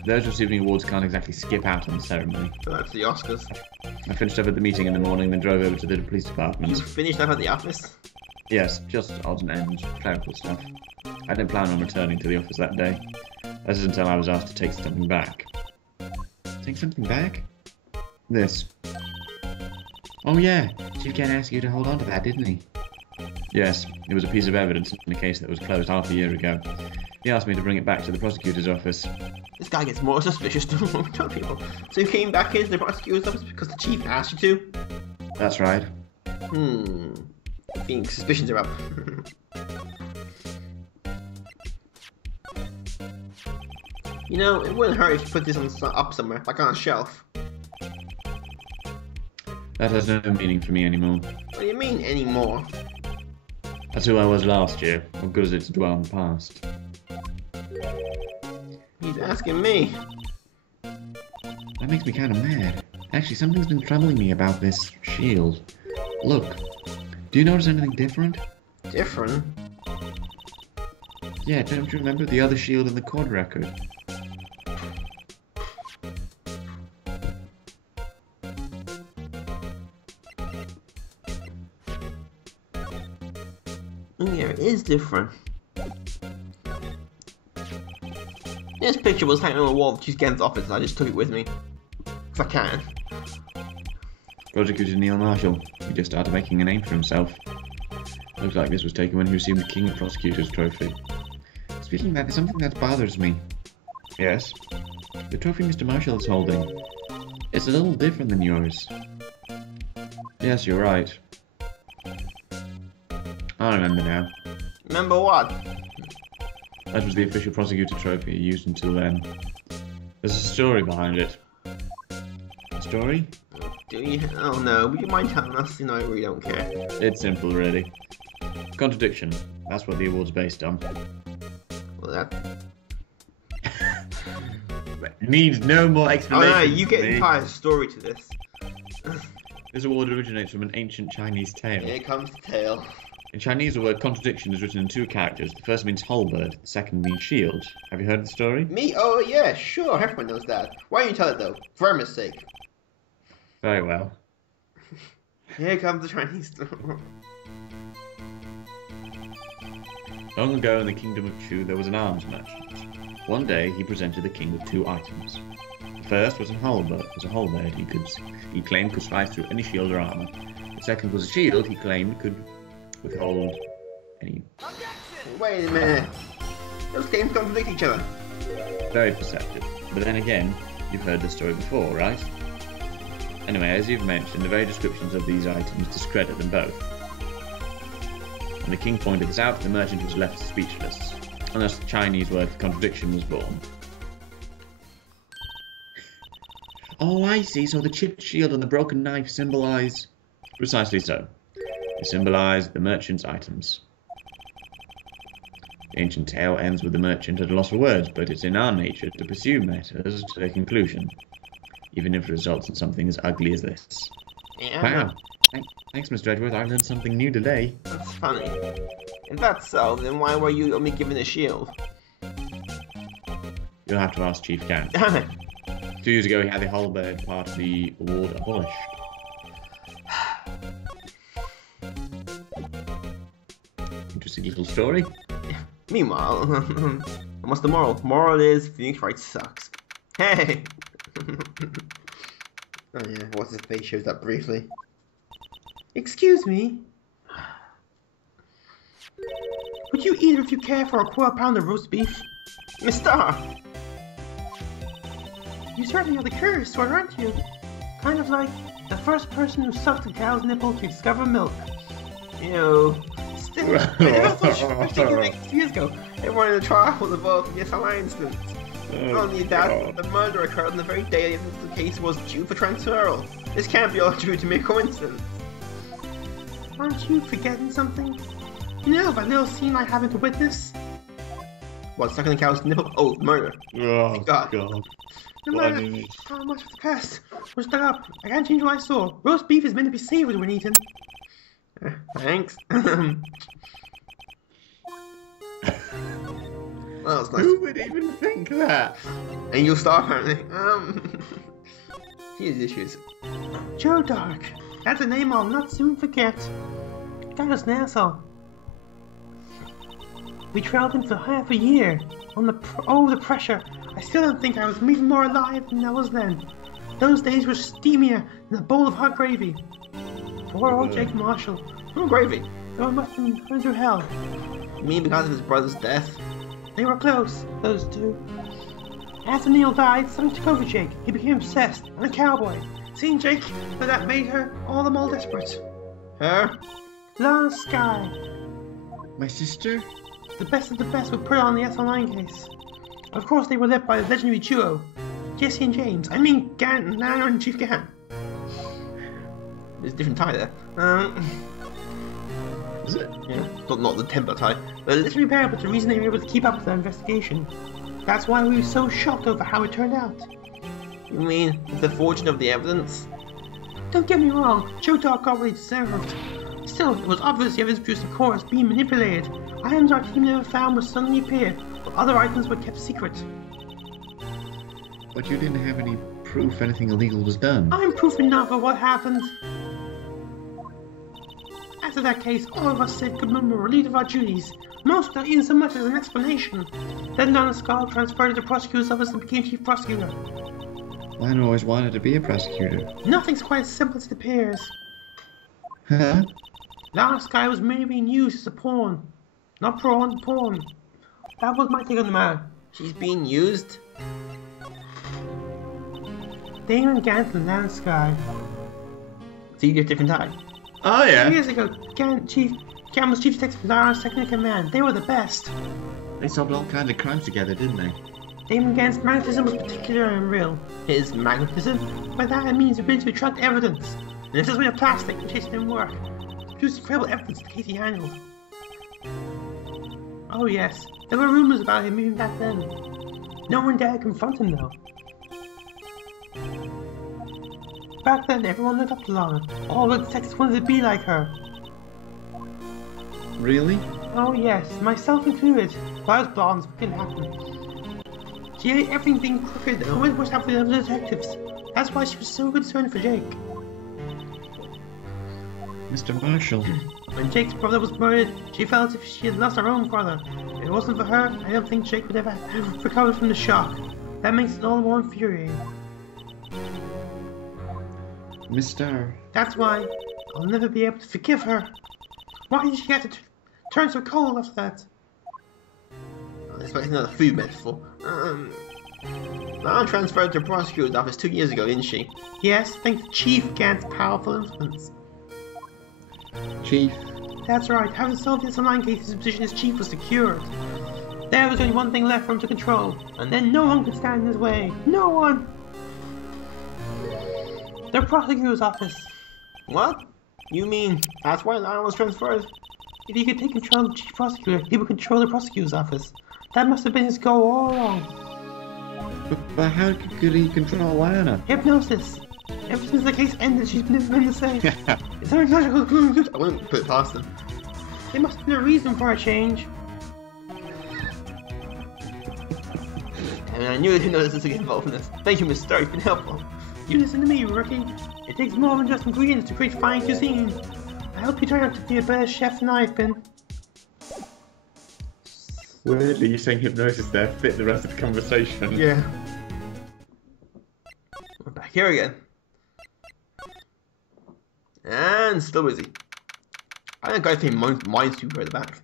Those receiving awards can't exactly skip out on the ceremony. So that's the Oscars. I finished up at the meeting in the morning, then drove over to the police You department. finished up at the office? Yes, just odds and ends, clerical stuff. I didn't plan on returning to the office that day. That is until I was asked to take something back. Take something back? This. Oh yeah, Chief Gant asked you to hold on to that, didn't he? Yes, it was a piece of evidence in a case that was closed half a year ago. He asked me to bring it back to the prosecutor's office. This guy gets more suspicious the more we tell people. So you came back into the prosecutor's office because the chief asked you to? That's right. I think suspicions are up. You know, it wouldn't hurt if you put this up somewhere, like on a shelf. That has no meaning for me anymore. What do you mean, anymore? That's who I was last year. What good is it to dwell on the past? He's asking me. That makes me kind of mad. Actually, something's been troubling me about this shield. Look, do you notice anything different? Different? Yeah, don't you remember the other shield in the court record? Oh yeah, it is different. This picture was hanging on the wall of Chief Gant's office and I just took it with me. If I can. Prosecutor Neil Marshall. He just started making a name for himself. Looks like this was taken when he received the King of Prosecutors trophy. Speaking of that, there's something that bothers me. Yes? The trophy Mr. Marshall is holding. It's a little different than yours. Yes, you're right. I remember now. Remember what? That was the official prosecutor trophy he used until then. There's a story behind it. A story? Do you? Oh no, would you mind telling us? You know, I really don't care. It's simple, really. Contradiction. That's what the award's based on. Well, that... Needs no more Oh explanation. no, you get me. entire story to this. This award originates from an ancient Chinese tale. Here comes the tail. In Chinese, the word contradiction is written in two characters. The first means halberd, the second means shield. Have you heard the story? Me? Oh yeah, sure, everyone knows that. Why don't you tell it though? For Irma's sake. Very well. Here comes the Chinese story. Long ago in the kingdom of Chu, there was an arms merchant. One day, he presented the king with two items. The first was a halberd. He claimed could slice through any shield or armor. The second was a shield he claimed could withhold any. Wait a minute. Those claims contradict each other. Very perceptive. But then again, you've heard this story before, right? Anyway, as you've mentioned, the very descriptions of these items discredit them both. When the king pointed this out, the merchant was left speechless. And thus the Chinese word for contradiction was born. Oh, I see. So the chipped shield and the broken knife symbolize... Precisely so. They symbolize the merchant's items. The ancient tale ends with the merchant at a loss for words, but it's in our nature to pursue matters to their conclusion, even if it results in something as ugly as this. Yeah. Wow. Thanks, Mr. Edgeworth. I learned something new today. That's funny. If that's so, then why were you only given a shield? You'll have to ask Chief Gant. Damn it. 2 years ago, he had the halberd part of the award abolished. Interesting little story. Meanwhile, and what's the moral? Moral is Phoenix Wright sucks. Hey! Oh yeah, what's his face shows up briefly. Excuse me? Would you either of you care for a £1/4 of roast beef? Mister! You certainly are the curious sort, aren't you? Kind of like the first person who sucked a cow's nipple to discover milk. Ew. Still, I never thought you were thinking like 2 years ago. Everyone in the trial was involved in the SLI incident. Not only that, the murder occurred on the very day the case was due for transferal. This can't be all due to mere coincidence. Aren't you forgetting something? You know that little scene I happened to witness? What, sucking the cow's nipple? Oh, murder. Oh, God. No matter how much of the past was dug up, I can't change what I saw. Roast beef is meant to be savored when eaten. Thanks. Well, that's nice. Who would even think that? And you'll start apparently. Here's issues. Joe Dark. That's a name I'll not soon forget. That was an asshole. We trailed him for half a year. On the the pressure. I still don't think I was even more alive than I was then. Those days were steamier than a bowl of hot gravy. Poor old Jake Marshall. No gravy. Though I must have been going through hell. You mean because of his brother's death? They were close, those two. After Neil died, something took over Jake. He became obsessed, and a cowboy. Seeing Jake, that made her all the more desperate. Her? Lana Sky. My sister? The best of the best would put on the SL9 case. Of course, they were led by the legendary duo, Jesse and James. I mean, Gant and Nana and Chief Gant. There's a different tie there. Is it? Yeah, not the temper tie. But literally bearable, but the reason they were able to keep up with their investigation. That's why we were so shocked over how it turned out. You mean the fortune of the evidence? Don't get me wrong, Joe Dark got what he deserved. Still, it was obvious the evidence produced of course being manipulated. Items our team never found would suddenly appear, while other items were kept secret. But you didn't have any proof anything illegal was done. I'm proof enough of what happened. After that case, all of us said goodbye were relieved of our duties. Most not even so much as an explanation. Then Donna Skull transferred to the prosecutor's office and became chief prosecutor. Mine always wanted to be a prosecutor. Nothing's quite as simple as it appears. Huh? Lana Sky was merely being used as a pawn. Not prawn, pawn. That was my take on the matter. She's being used? Damon Gant and Lana Sky. See, you have different tie. Oh, yeah. 2 years ago, Gant was chief detective of Lara's second in command. They were the best. They solved all kinds of crimes together, didn't they? Damon Gant's magnetism was particular and real. His magnetism? By that I mean his ability to attract evidence. And this is made of plastic, in case it didn't work. It produced incredible evidence in the case he handled. Oh yes, there were rumors about him even back then. No one dared confront him though. Back then, everyone looked up to Lana. All the detectives wanted to be like her. Really? Oh yes, myself included. If I was blonde, it couldn't happen. She hated everything being crooked and always wished out for the other detectives. That's why she was so concerned for Jake. Mr. Marshall. When Jake's brother was murdered, she felt as if she had lost her own brother. If it wasn't for her, I don't think Jake would ever have recovered from the shock. That makes it all the more infuriating. Mister. That's why I'll never be able to forgive her. Why did she have to turn so cold after that? Oh, this is another food metaphor. Lana transferred to the prosecutor's office 2 years ago, didn't she? Yes, thanks to Chief Gant's powerful influence. Chief. That's right, having solved this online case, his position as chief was secured. There was only one thing left for him to control, and then no one could stand in his way. No one! The prosecutor's office. What? You mean that's why Lana was transferred? If he could take control of the chief prosecutor, he would control the prosecutor's office. That must have been his goal all along. But how could he control Lana? Hypnosis. Ever since the case ended, she's never been the same. It's something magical. I wouldn't put it past them. There must have been a reason for a change. I mean, I knew I didn't know this was to get involved in this. Thank you, Miss Stark. You've been helpful. You listen to me, rookie. It takes more than just ingredients to create fine cuisine. I hope you turn out to be a better chef than I've been. Weirdly, you saying hypnosis there fit the rest of the conversation. Yeah. We're back here again. And still busy. I think I think mine's super at the back.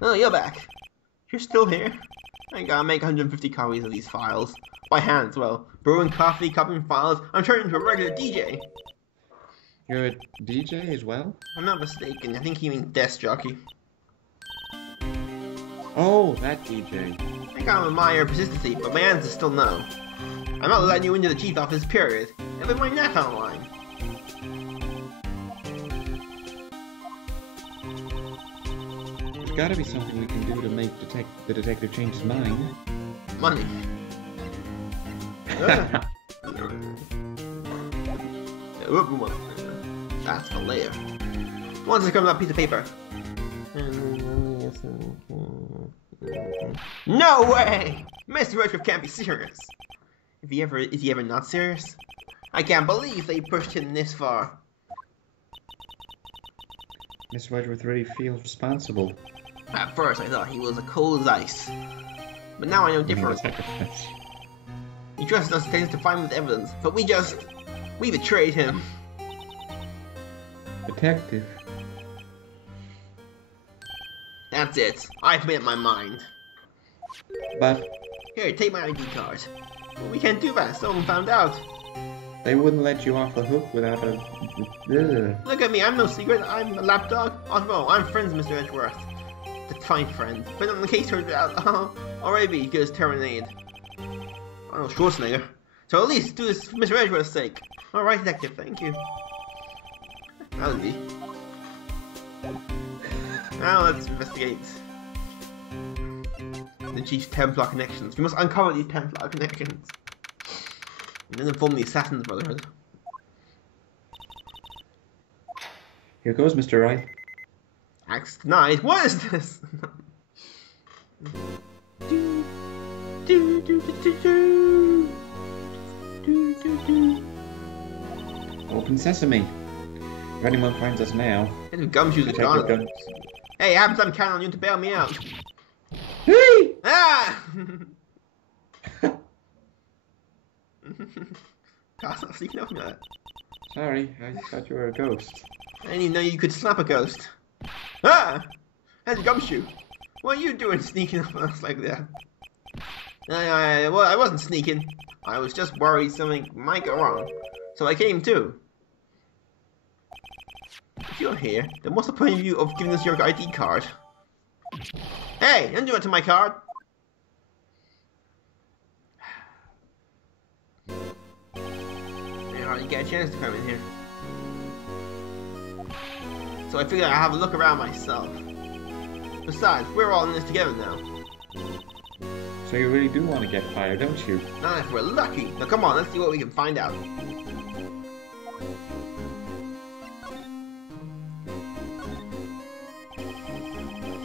Oh, you're back. You're still here. I gotta make 150 copies of these files. By hand as well. Brewing coffee, copying files. I'm turning into a regular DJ. You're a DJ as well? I'm not mistaken. I think he means desk jockey. Oh, that DJ. I think I'm admire your persistency, but my answer is still no. I'm not letting you into the chief's office, period. And with my neck on the line. There's gotta be something we can do to make the detective change his mind. Money. That's for later. Once it comes on a piece of paper. No way! Mr. Redcliffe can't be serious. Is he ever not serious? I can't believe they pushed him this far. Miss Wedgworth really feels responsible. At first I thought he was as cold as ice. But now I know different. He trusted us to find him with evidence, but we betrayed him. Detective. That's it. I've made up my mind. But Here, take my ID card. Well, we can't do that. Someone found out. they wouldn't let you off the hook without a... Ugh. Look at me. I'm no secret. I'm a lapdog. Although I'm friends, Mr. Edgeworth. The fine friend. But on the case turns out, already he gets terminated. Arnold Schwarzenegger. So at least do this for Mr. Edgeworth's sake. Alright, detective. Thank you. That was easy. Now let's investigate the Chief's Templar connections. We must uncover these Templar connections. And then inform the Assassin's Brotherhood. Here goes, Mr. Wright. Axe denied. What is this? Open sesame. If anyone finds us now... His gumshoes are gone. Hey, Abs, I'm counting on you to bail me out. Hey! Ah! God's not sneaking up on that. Sorry, I thought you were a ghost. I didn't even know you could slap a ghost. Ah! That's Gumshoe. What are you doing sneaking up on us like that? Well, I wasn't sneaking. I was just worried something might go wrong. So I came too. If you're here, then what's the point of you of giving us your ID card? Hey, don't do it to my card! I hardly get a chance to come in here. So I figured I'd have a look around myself. Besides, we're all in this together now. So you really do want to get fired, don't you? Not if we're lucky. Now come on, let's see what we can find out.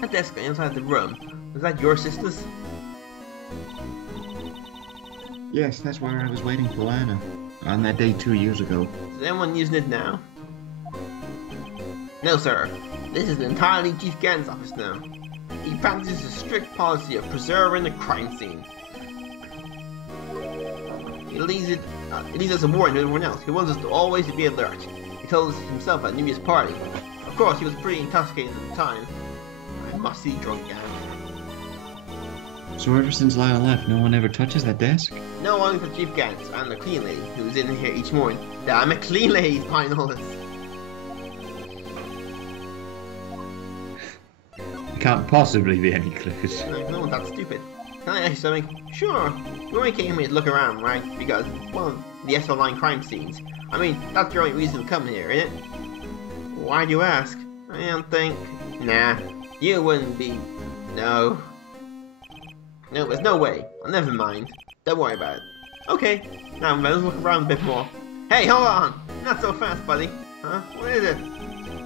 That desk inside the room, is that your sister's? Yes, that's where I was waiting for Lana. On that day 2 years ago. Is anyone using it now? No, sir. This is entirely Chief Gant's office now. He practices a strict policy of preserving the crime scene. He leads us a warning to everyone else. He wants us to always be alert. He told us himself at New Year's party. Of course, he was pretty intoxicated at the time. I must see drunk Gant. So ever since Lyle left, no one ever touches that desk? No one for Chief Gant and the clean lady who's in here each morning. Damn it, clean lady's behind all this. Can't possibly be any clues. No one's that stupid. Can I ask you something? Sure. We only came here to look around, right? Because it's one of the SL9 crime scenes. I mean, that's the only reason to come here, isn't it? Why do you ask? I don't think... Nah. You wouldn't be... No. No, there's no way. Well, never mind. Don't worry about it. Okay. Now let's look around a bit more. Hey, hold on! Not so fast, buddy. Huh? What is it?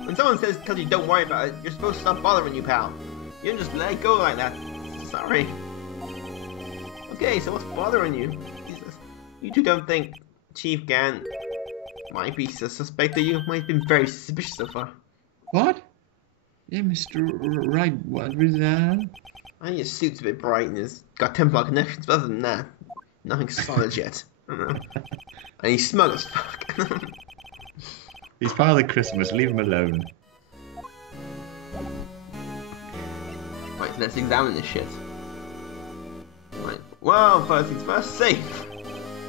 When someone tells you don't worry about it, you're supposed to stop bothering you, pal. You don't just let it go like that. Sorry. Okay, so what's bothering you? Jesus. You two don't think Chief Gant might be suspect of you? Might have been very suspicious so far. What? Yeah, Mr. Wright, what was that? I think his suit's a bit bright and he's got Templar connections, but other than that, nothing solid yet. I don't know. And he's smug as fuck. He's Father Christmas, leave him alone. Right, so let's examine this shit. Right. Well, first things first, safe.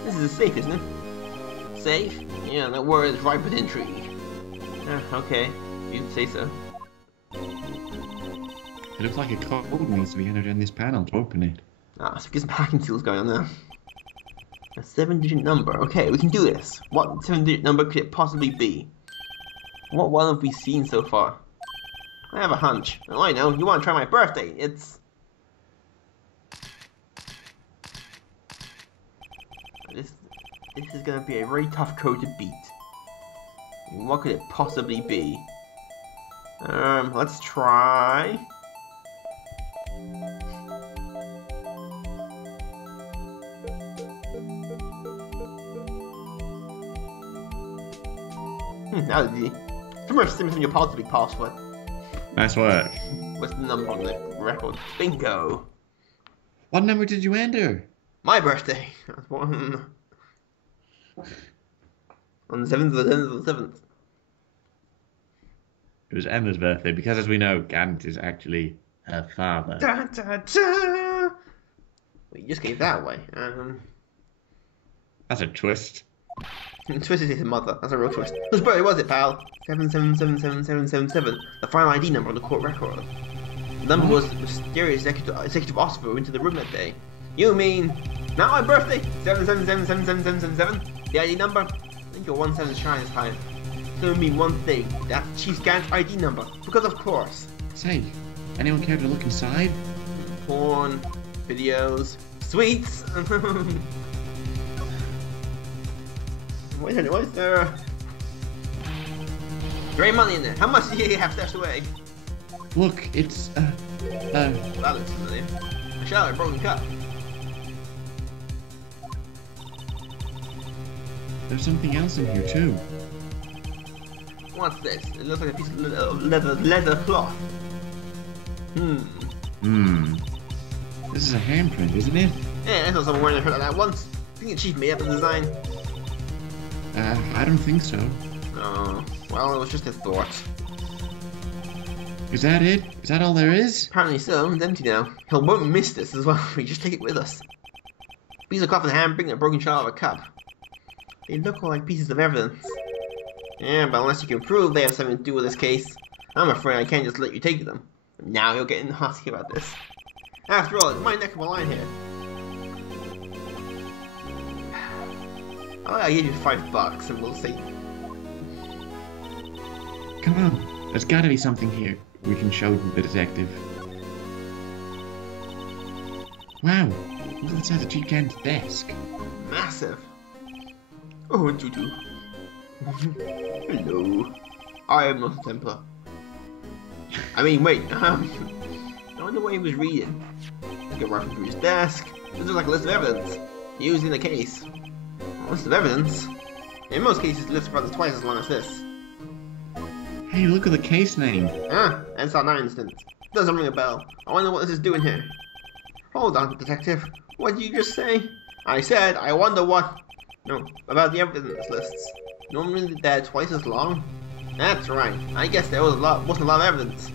This is a safe, isn't it? Safe? Yeah, that word is ripe with intrigue. Okay, you'd say so. It looks like a code needs to be entered in this panel to open it. Ah, so get some hacking tools going on there. A 7-digit number. Okay, we can do this. What 7-digit number could it possibly be? What one have we seen so far? I have a hunch. Oh, I know. You want to try my birthday? It's... This is going to be a very tough code to beat. What could it possibly be? Let's try... That was easy. It's more simple than your possibly password. Nice work. What's the number on the record? Bingo! What number did you enter? My birthday! On the 7th of the 7th. It was Emma's birthday, because as we know, Gant is actually her father. Da, da, da. Well, you just gave that away. That's a twist. Twist is his mother. That's a real twist. Whose birthday was it, pal? 7777777. The final ID number on the court record. The number was the mysterious executive officer who went into the room that day. You mean not my birthday? 7777777. The ID number? I think you're 1 7 shy this time. It's gonna mean one thing. That's Chief Gant's ID number. Because of course. Say, anyone care to look inside? Porn, videos, sweets. What is there? There ain't money in there. How much do you have stashed away? Look, it's That looks familiar. A shallow broken cup. There's something else in here too. What's this? It looks like a piece of leather cloth. This is a handprint, isn't it? Yeah, I saw someone wearing a shirt like that once. I think the chief made up the design. I don't think so. Oh, well, it was just a thought. Is that it? Is that all there is? Apparently so. It's empty now. He won't miss this as well. We just take it with us. Piece of cloth in a hand, bring a broken shell out of a cup. They look like pieces of evidence. Yeah, but unless you can prove they have something to do with this case, I'm afraid I can't just let you take them. Now you're getting husky about this. After all, it's my neck of the line here. I'll give you $5 and we'll see. Come on, there's gotta be something here we can show the detective. Wow, look inside the Chief Gant's desk. Massive. Oh, Tutu. Hello. I am not a Templar. I mean, wait. I wonder what he was reading. Let's go right through his desk. This is like a list of evidence used in the case. A list of evidence? In most cases, the list runs twice as long as this. Hey, look at the case name. Ah, SR9 instance. Doesn't ring a bell. I wonder what this is doing here. Hold on, detective. What did you just say? I said, I wonder what... No, about the evidence lists. Normally they're twice as long. That's right. I guess there wasn't a lot of evidence.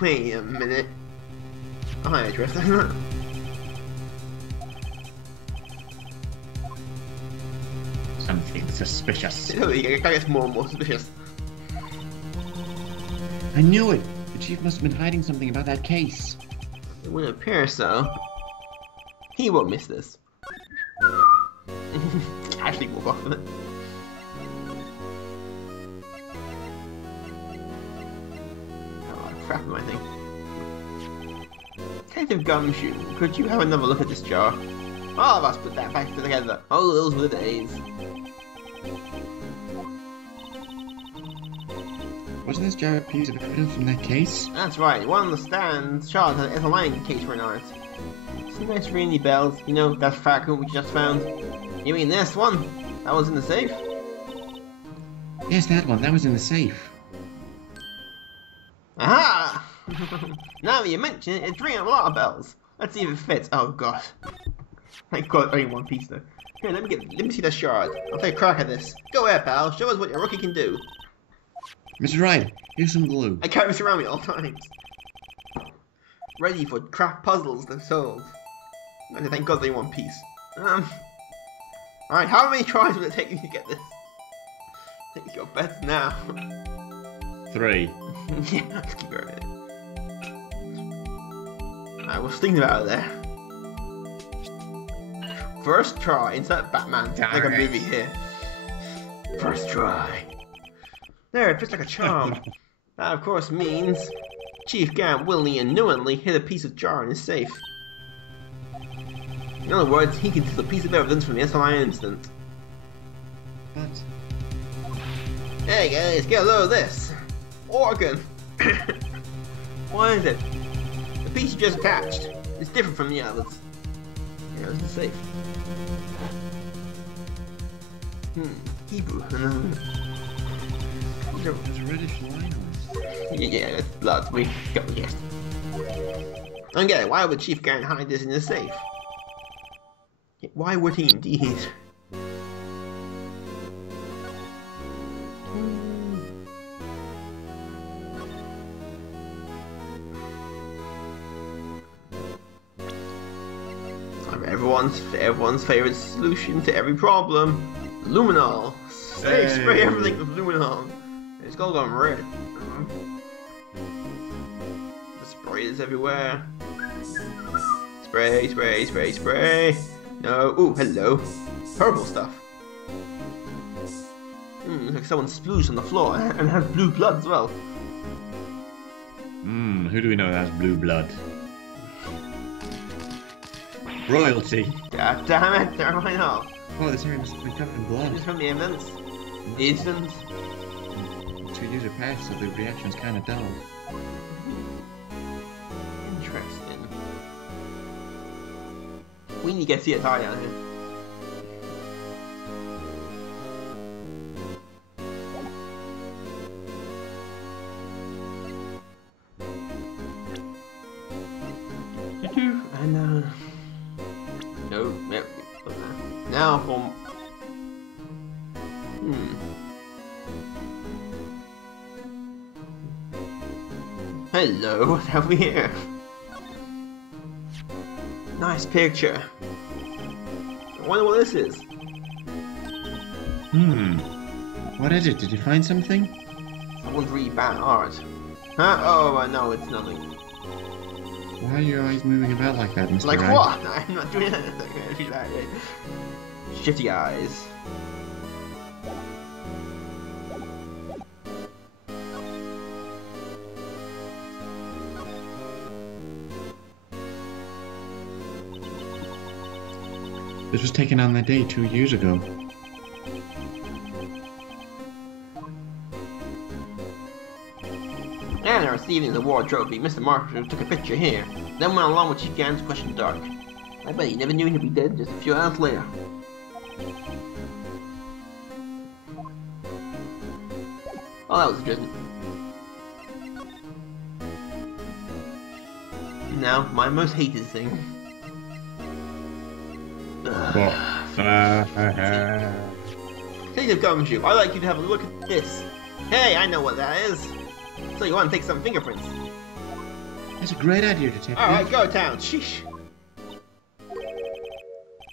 Wait a minute. Oh, hi, address. Something suspicious. It gets more and more suspicious. I knew it! The chief must have been hiding something about that case. It wouldn't appear so. He won't miss this. Actually, walk off of it. Oh, crap am I thinking? Detective Gumshoe, could you have another look at this jar? All of us put that back together. Oh, those were the days. Wasn't this jar a piece of evidence from that case? That's right. One of the stands Charles has a line case for an art. Some nice ringing bells. You know, that fragment we just found. You mean this one? That was in the safe? Yes, that one. That was in the safe. Aha! Now that you mention it, it's ringing a lot of bells. Let's see if it fits. Oh god. Thank god, only one piece though. Here, let me see the shard. I'll take a crack at this. Go ahead, pal. Show us what your rookie can do. Mr. Wright, here's some glue. I carry this around me at all times. Ready for crap puzzles to solve. And thank god they one piece. Alright, how many tries will it take you to get this? Take your bets now. 3. Yeah, let's keep it. I was thinking about it there. First try, insert Batman, like a movie here. First try. There, it fits like a charm. That of course means Chief Gant willingly and knowingly hid a piece of jar in his safe. In other words, he can steal a piece of evidence from the SLI incident. But... Hey guys, get a load of this. Organ. What is it? The piece you just attached. It's different from the others. Yeah, it's the safe. Hebrew. There's a reddish line on it. Yeah, it's blood. We got the guess. I don't get it. Why would Chief Gant hide this in the safe? Why would he indeed? Everyone's favorite solution to every problem. Luminol. Spray everything with luminol. It's all gone red. The spray is everywhere. Spray, spray, spray, spray. No. Ooh, hello. Purple stuff. Looks like someone splooshed on the floor and has blue blood as well. Who do we know that has blue blood? Royalty. God damn it, never mind now. Oh, this area must have been covered in blood. Just from the evidence. The incident. 2 years have passed, so the reaction's kind of dull. Interesting. We need to get CSI down here. And no, yep. Now from Hello, what have we here? Nice picture. I wonder what this is. What is it? Did you find something? Someone's really bad art. Huh? Oh, no, it's nothing. Why are your eyes moving about like that, Mr. Like Wright? what? I'm not doing anything. Shifty eyes. This was taken on that day 2 years ago. And receiving the war trophy, Mr. Marshall took a picture here, then went along with Chief Gant's question dark. I bet he never knew he'd be dead just a few hours later. Oh, that was interesting. Now, my most hated thing. What? Detective Gumshoe, I'd like you to have a look at this. Hey, I know what that is. So you want to take some fingerprints? That's a great idea, Detective. Alright, go town. Sheesh.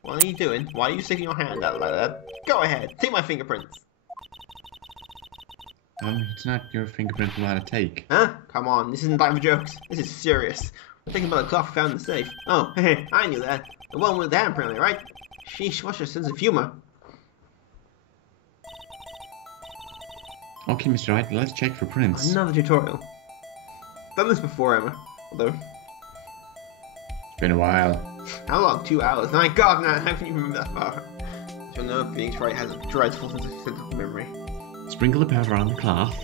What are you doing? Why are you sticking your hand out like that? Go ahead, take my fingerprints. It's not your fingerprint allowed to take. Huh? Come on, this isn't time for jokes. This is serious. We're thinking about the clock we found in the safe. Oh, hey, I knew that. The one with the handprint on it, right? Sheesh, what's your sense of humor? Okay, Mr. Wright, let's check for prints. Another tutorial. Done this before, Emma. Although... It's been a while. How long? 2 hours? My god, man, how can you remember that far? You'll know if Phoenix Wright has a dreadful sense of memory. Sprinkle the powder on the cloth.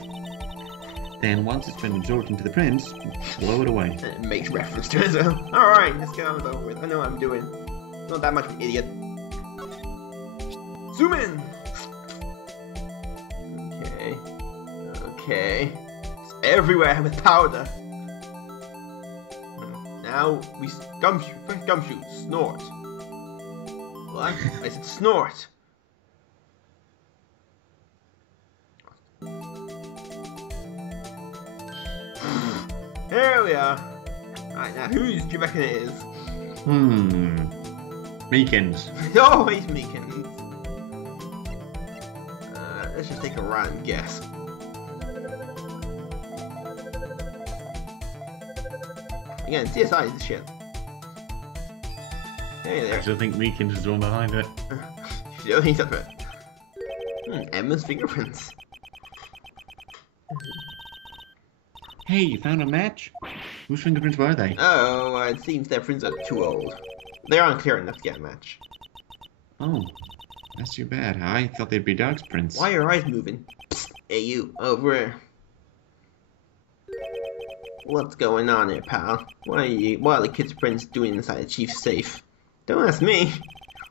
Then, once it's been absorbed into the prints, blow it away. And it makes reference to it, so... Alright, let's get on with it over with. I know what I'm doing. Not that much of an idiot. Zoom in! Okay. It's everywhere with powder. Now we gumshoe, snort. What? I said snort. There we are. Right, now whose do you reckon it is? Meekins. Always Meekins. Let's just take a random guess. Again, CSI is the shit. Hey there. I still think Meekins is the one behind it. Still thinks up it. Emma's fingerprints. Hey, you found a match? Whose fingerprints were they? Oh, it seems their prints are too old. They aren't clear enough to get a match. Oh, that's too bad. I thought they'd be dog's prints. Why are your eyes moving? Psst, hey you, over here. What's going on here, pal? What are the kids' prints doing inside the chief's safe? Don't ask me.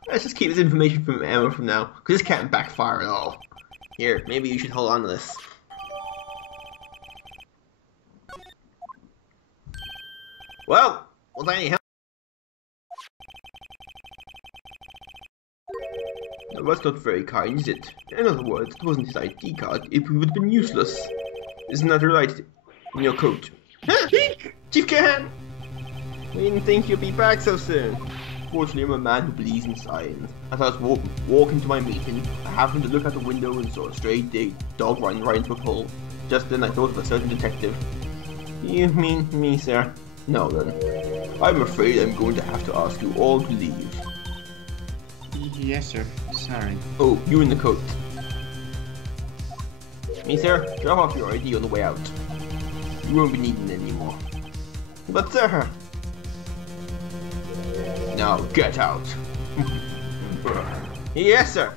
Let's just keep this information from Emma from now, because this can't backfire at all. Here, maybe you should hold on to this. Well, was I any help? No, that's not very kind, is it? In other words, it wasn't his ID card. It would have been useless. Isn't that right? In your coat. Chief Gant! We didn't think you'd be back so soon. Fortunately, I'm a man who believes in science. As I was walking to my meeting, I happened to look out the window and saw a stray dog running right into a pole. Just then I thought of a certain detective. You mean me, sir? No then. I'm afraid I'm going to have to ask you all to leave. Yes, sir. Sorry. Oh, you in the coat. Me, sir? Drop off your ID on the way out. You won't be needing it anymore. But, sir... Now, get out. Yes, sir.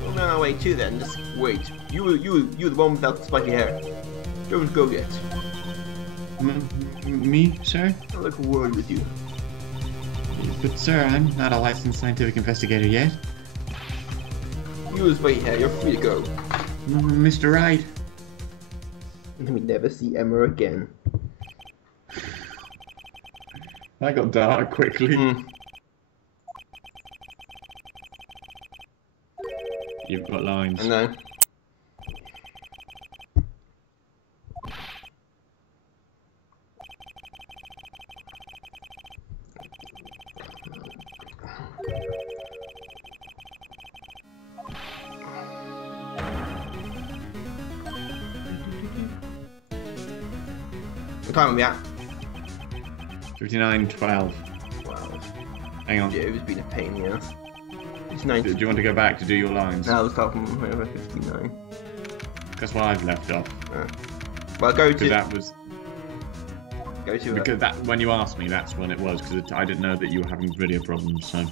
We're on our way too then. Just wait. You the one without the spiky hair. Don't go yet. Me, sir? I'd like a word with you. But sir, I'm not a licensed scientific investigator yet. You with spiky hair, you're free to go. Mr. Wright. Let me never see Emma again. That got dark quickly. You've got lines. I know. What time are we at? 59:12. Wow. Hang on. Yeah, it was been a pain in the ass. It's 90. Do you want to go back to do your lines? No, I was talking about 59. That's why I've left off. Well, go to... Because that was... Go to... Because that, when you asked me, that's when it was, because I didn't know that you were having video problems, so...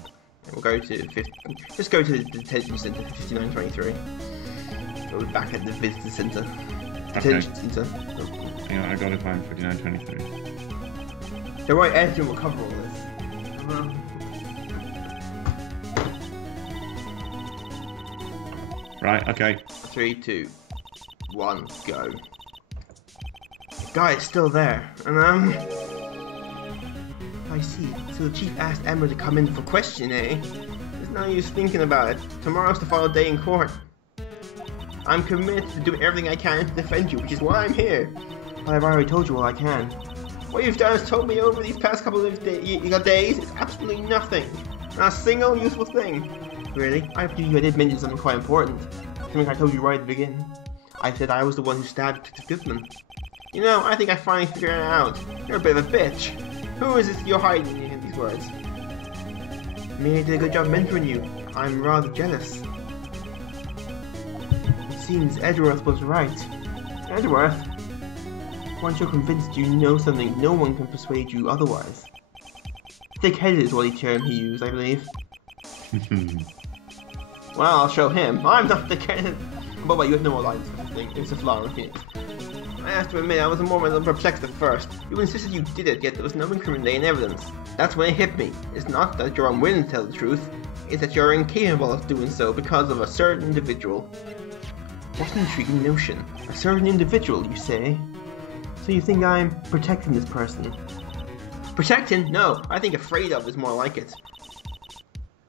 We'll go to 50... Just go to the detention centre, 5923. We're back at the visitor centre. Detention centre. Hang on, I gotta find 5923. Don't worry, editing will cover all this. Right, okay. 3, 2, 1, go. The guy is still there, and I see. So the chief asked Emma to come in for questioning, eh? There's no use thinking about it. Tomorrow's the final day in court. I'm committed to do everything I can to defend you, which is why I'm here. I've already told you all I can. What you've done is told me over these past couple of days is absolutely nothing. Not a single useful thing. Really? I believe I did mention something quite important. Something I told you right at the beginning. I said I was the one who stabbed Detective Goodman. You know, I think I finally figured it out. You're a bit of a bitch. Who is this you're hiding in these words? May did a good job mentoring you. I'm rather jealous. It seems Edgeworth was right. Edgeworth? Once you're convinced you know something, no one can persuade you otherwise. Thick-headed is what term he used, I believe. Well, I'll show him. I'm not thick-headed. But you have no more lines for this thing. It's a flaw in it. I have to admit, I was more than perplexed at first. You insisted you did it, yet there was no incriminating evidence. That's when it hit me. It's not that you're unwilling to tell the truth. It's that you're incapable of doing so because of a certain individual. What an intriguing notion. A certain individual, you say? So you think I'm protecting this person? Protecting? No, I think afraid of is more like it.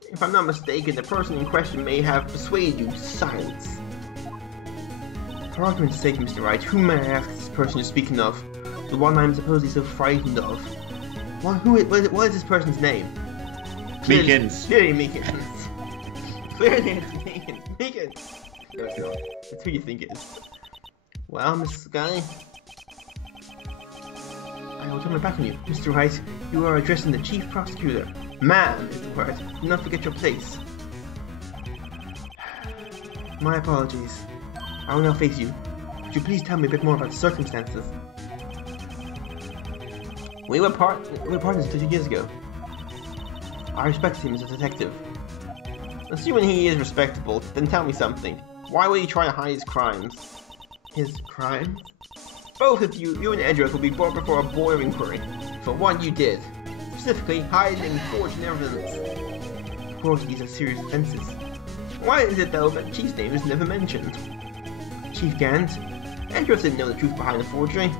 If I'm not mistaken, the person in question may have persuaded you to silence. For argument's sake, Mr. Wright, who may I ask this person you're speaking of? The one I'm supposedly so frightened of. What is this person's name? Meekins. Clearly Meekins. Clearly it's Meekins. Meekins! There we go. That's who you think it is. Well, Mrs. Guy, I will turn my back on you. Mr. Wright, you are addressing the chief prosecutor. Ma'am is the word. Do not forget your place. My apologies. I will now face you. Could you please tell me a bit more about the circumstances? We were partners 30 years ago. I respect him as a detective. Assuming he is respectable, then tell me something. Why would he try to hide his crimes? His crimes? Both of you and Edgeworth will be brought before a board of inquiry for what you did. Specifically, hiding and forging evidence. Of course, these are serious offences. Why is it though that the chief's name is never mentioned? Chief Gant? Edgeworth didn't know the truth behind the forgery.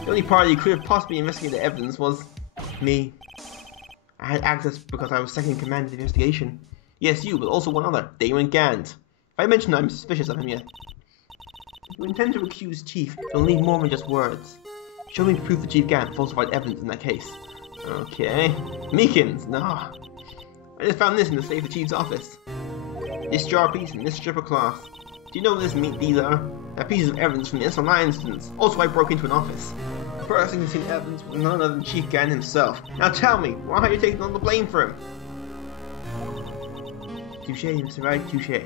The only party who could have possibly investigated the evidence was me. I had access because I was second in command of the investigation. Yes, you, but also one other, Damon Gant. If I mention I'm suspicious of him yet. If you intend to accuse Chief, you'll need more than just words. Show me proof that Chief Gant falsified evidence in that case. Okay. Meekins, no. I just found this in the safe of the Chief's office. This jar piece and this strip of cloth. Do you know what these are? They're pieces of evidence from the SLI instance. Also, I broke into an office. The person who's seen evidence was none other than Chief Gant himself. Now tell me, why are you taking all the blame for him? Touche, Mr. Wright, touche.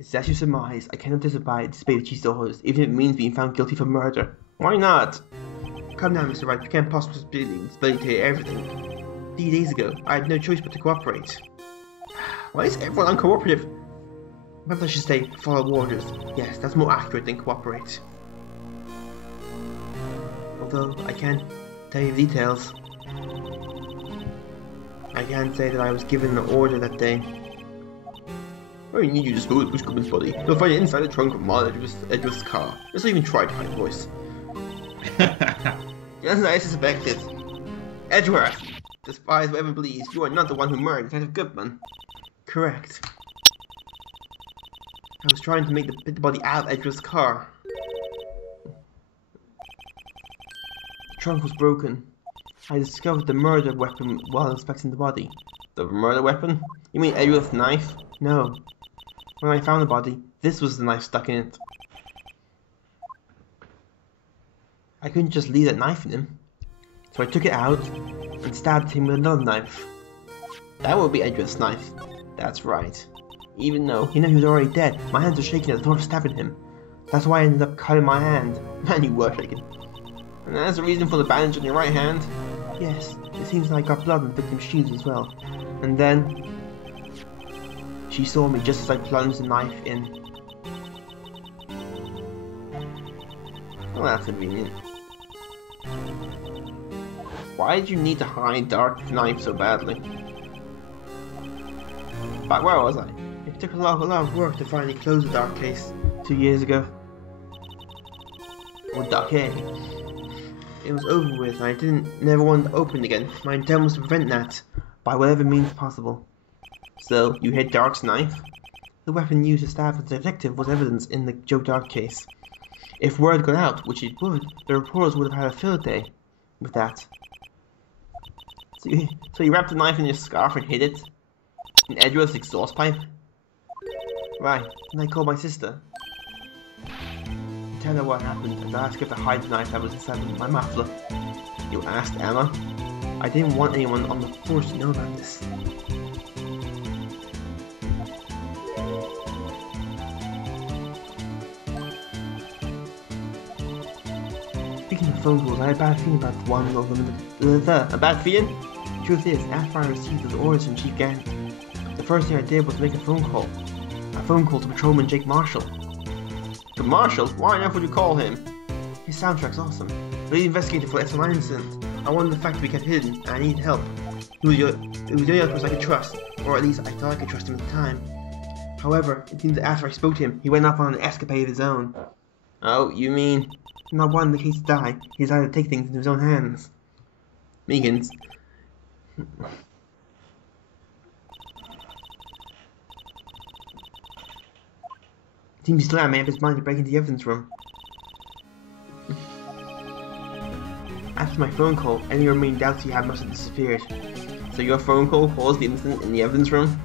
It's as you surmise. I cannot disobey the Chief's orders, even if it means being found guilty for murder. Why not? Come now, Mr. Wright, we can't possibly tell you everything. 3 days ago, I had no choice but to cooperate. Why is everyone uncooperative? Perhaps I should say, follow orders. Yes, that's more accurate than cooperate. Although, I can't tell you the details. I can't say that I was given the order that day. I need you to spoil Bush Goodman's body. You'll find it inside the trunk of Maud Edgeworth's car. Let's not even try to hide the voice. As I suspected. Edgeworth! Despise whatever believes, you are not the one who murdered Detective Goodman. Correct. I was trying to make the body out of Edgeworth's car. The trunk was broken. I discovered the murder weapon while inspecting the body. The murder weapon? You mean Edgeworth's knife? No. When I found the body, this was the knife stuck in it. I couldn't just leave that knife in him. So I took it out and stabbed him with another knife. That would be Edgeworth's knife. That's right. Even though he was already dead, my hands were shaking as though I was stabbing him. That's why I ended up cutting my hand. Man, you were shaking. And that's the reason for the bandage on your right hand? Yes, it seems like I got blood on the victim's shoes as well. And then she saw me just as I plunged the knife in. Well, that's convenient. Why did you need to hide Dark's knife so badly? But where was I? It took a lot of work to finally close the Dark case 2 years ago. Or Dark A. it was over with, and I never wanted to open it again. My intent was to prevent that, by whatever means possible. So, you hid Dark's knife? The weapon used to stab the detective was evidence in the Joe Dark case. If word got out, which it would, the reporters would have had a field day with that. So you wrapped the knife in your scarf and hid it? In Edward's exhaust pipe? Right, and I called my sister. Tell her what happened and asked her to hide the knife that was inside my muffler. You asked Emma? I didn't want anyone on the force to know about this. Speaking of phone calls, I had a bad feeling about one of them. A bad feeling? Truth is, after I received those orders from Chief Gant, the first thing I did was make a phone call. A phone call to Patrolman Jake Marshall. To Marshall? Why on earth would you call him? His soundtrack's awesome. The lead investigator for the SLI incident. I wanted the fact to be kept hidden, and I needed help. It was the only other person I could trust, or at least I thought I could trust him at the time. However, it seems that after I spoke to him, he went off on an escapade of his own. Oh, you mean? Not wanting the case to die, he decided to take things into his own hands. Megan's. Seems he's still made up his mind to break into the evidence room. After my phone call, any remaining doubts he had must have disappeared. So your phone call caused the incident in the evidence room?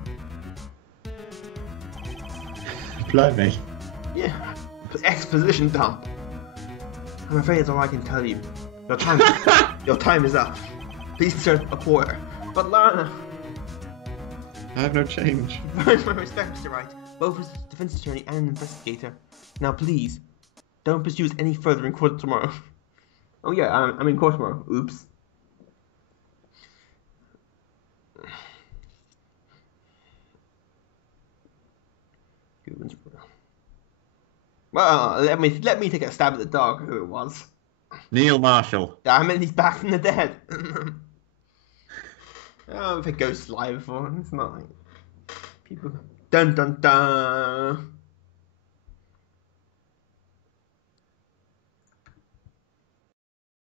Blimey. Yeah. Exposition dump. I'm afraid that's all I can tell you. Your time is up. Please insert a quarter. But Lana... I have no change. My respect, Mr. Wright. Both as a defense attorney and an investigator. Now please, don't pursue us any further in court tomorrow. Oh yeah, I'm in court tomorrow. Oops. Well, let me take a stab at the dog, who it was. Neil Marshall. Damn it, he's back from the dead. Oh, if it goes live for, it's not like people. Dun dun dun.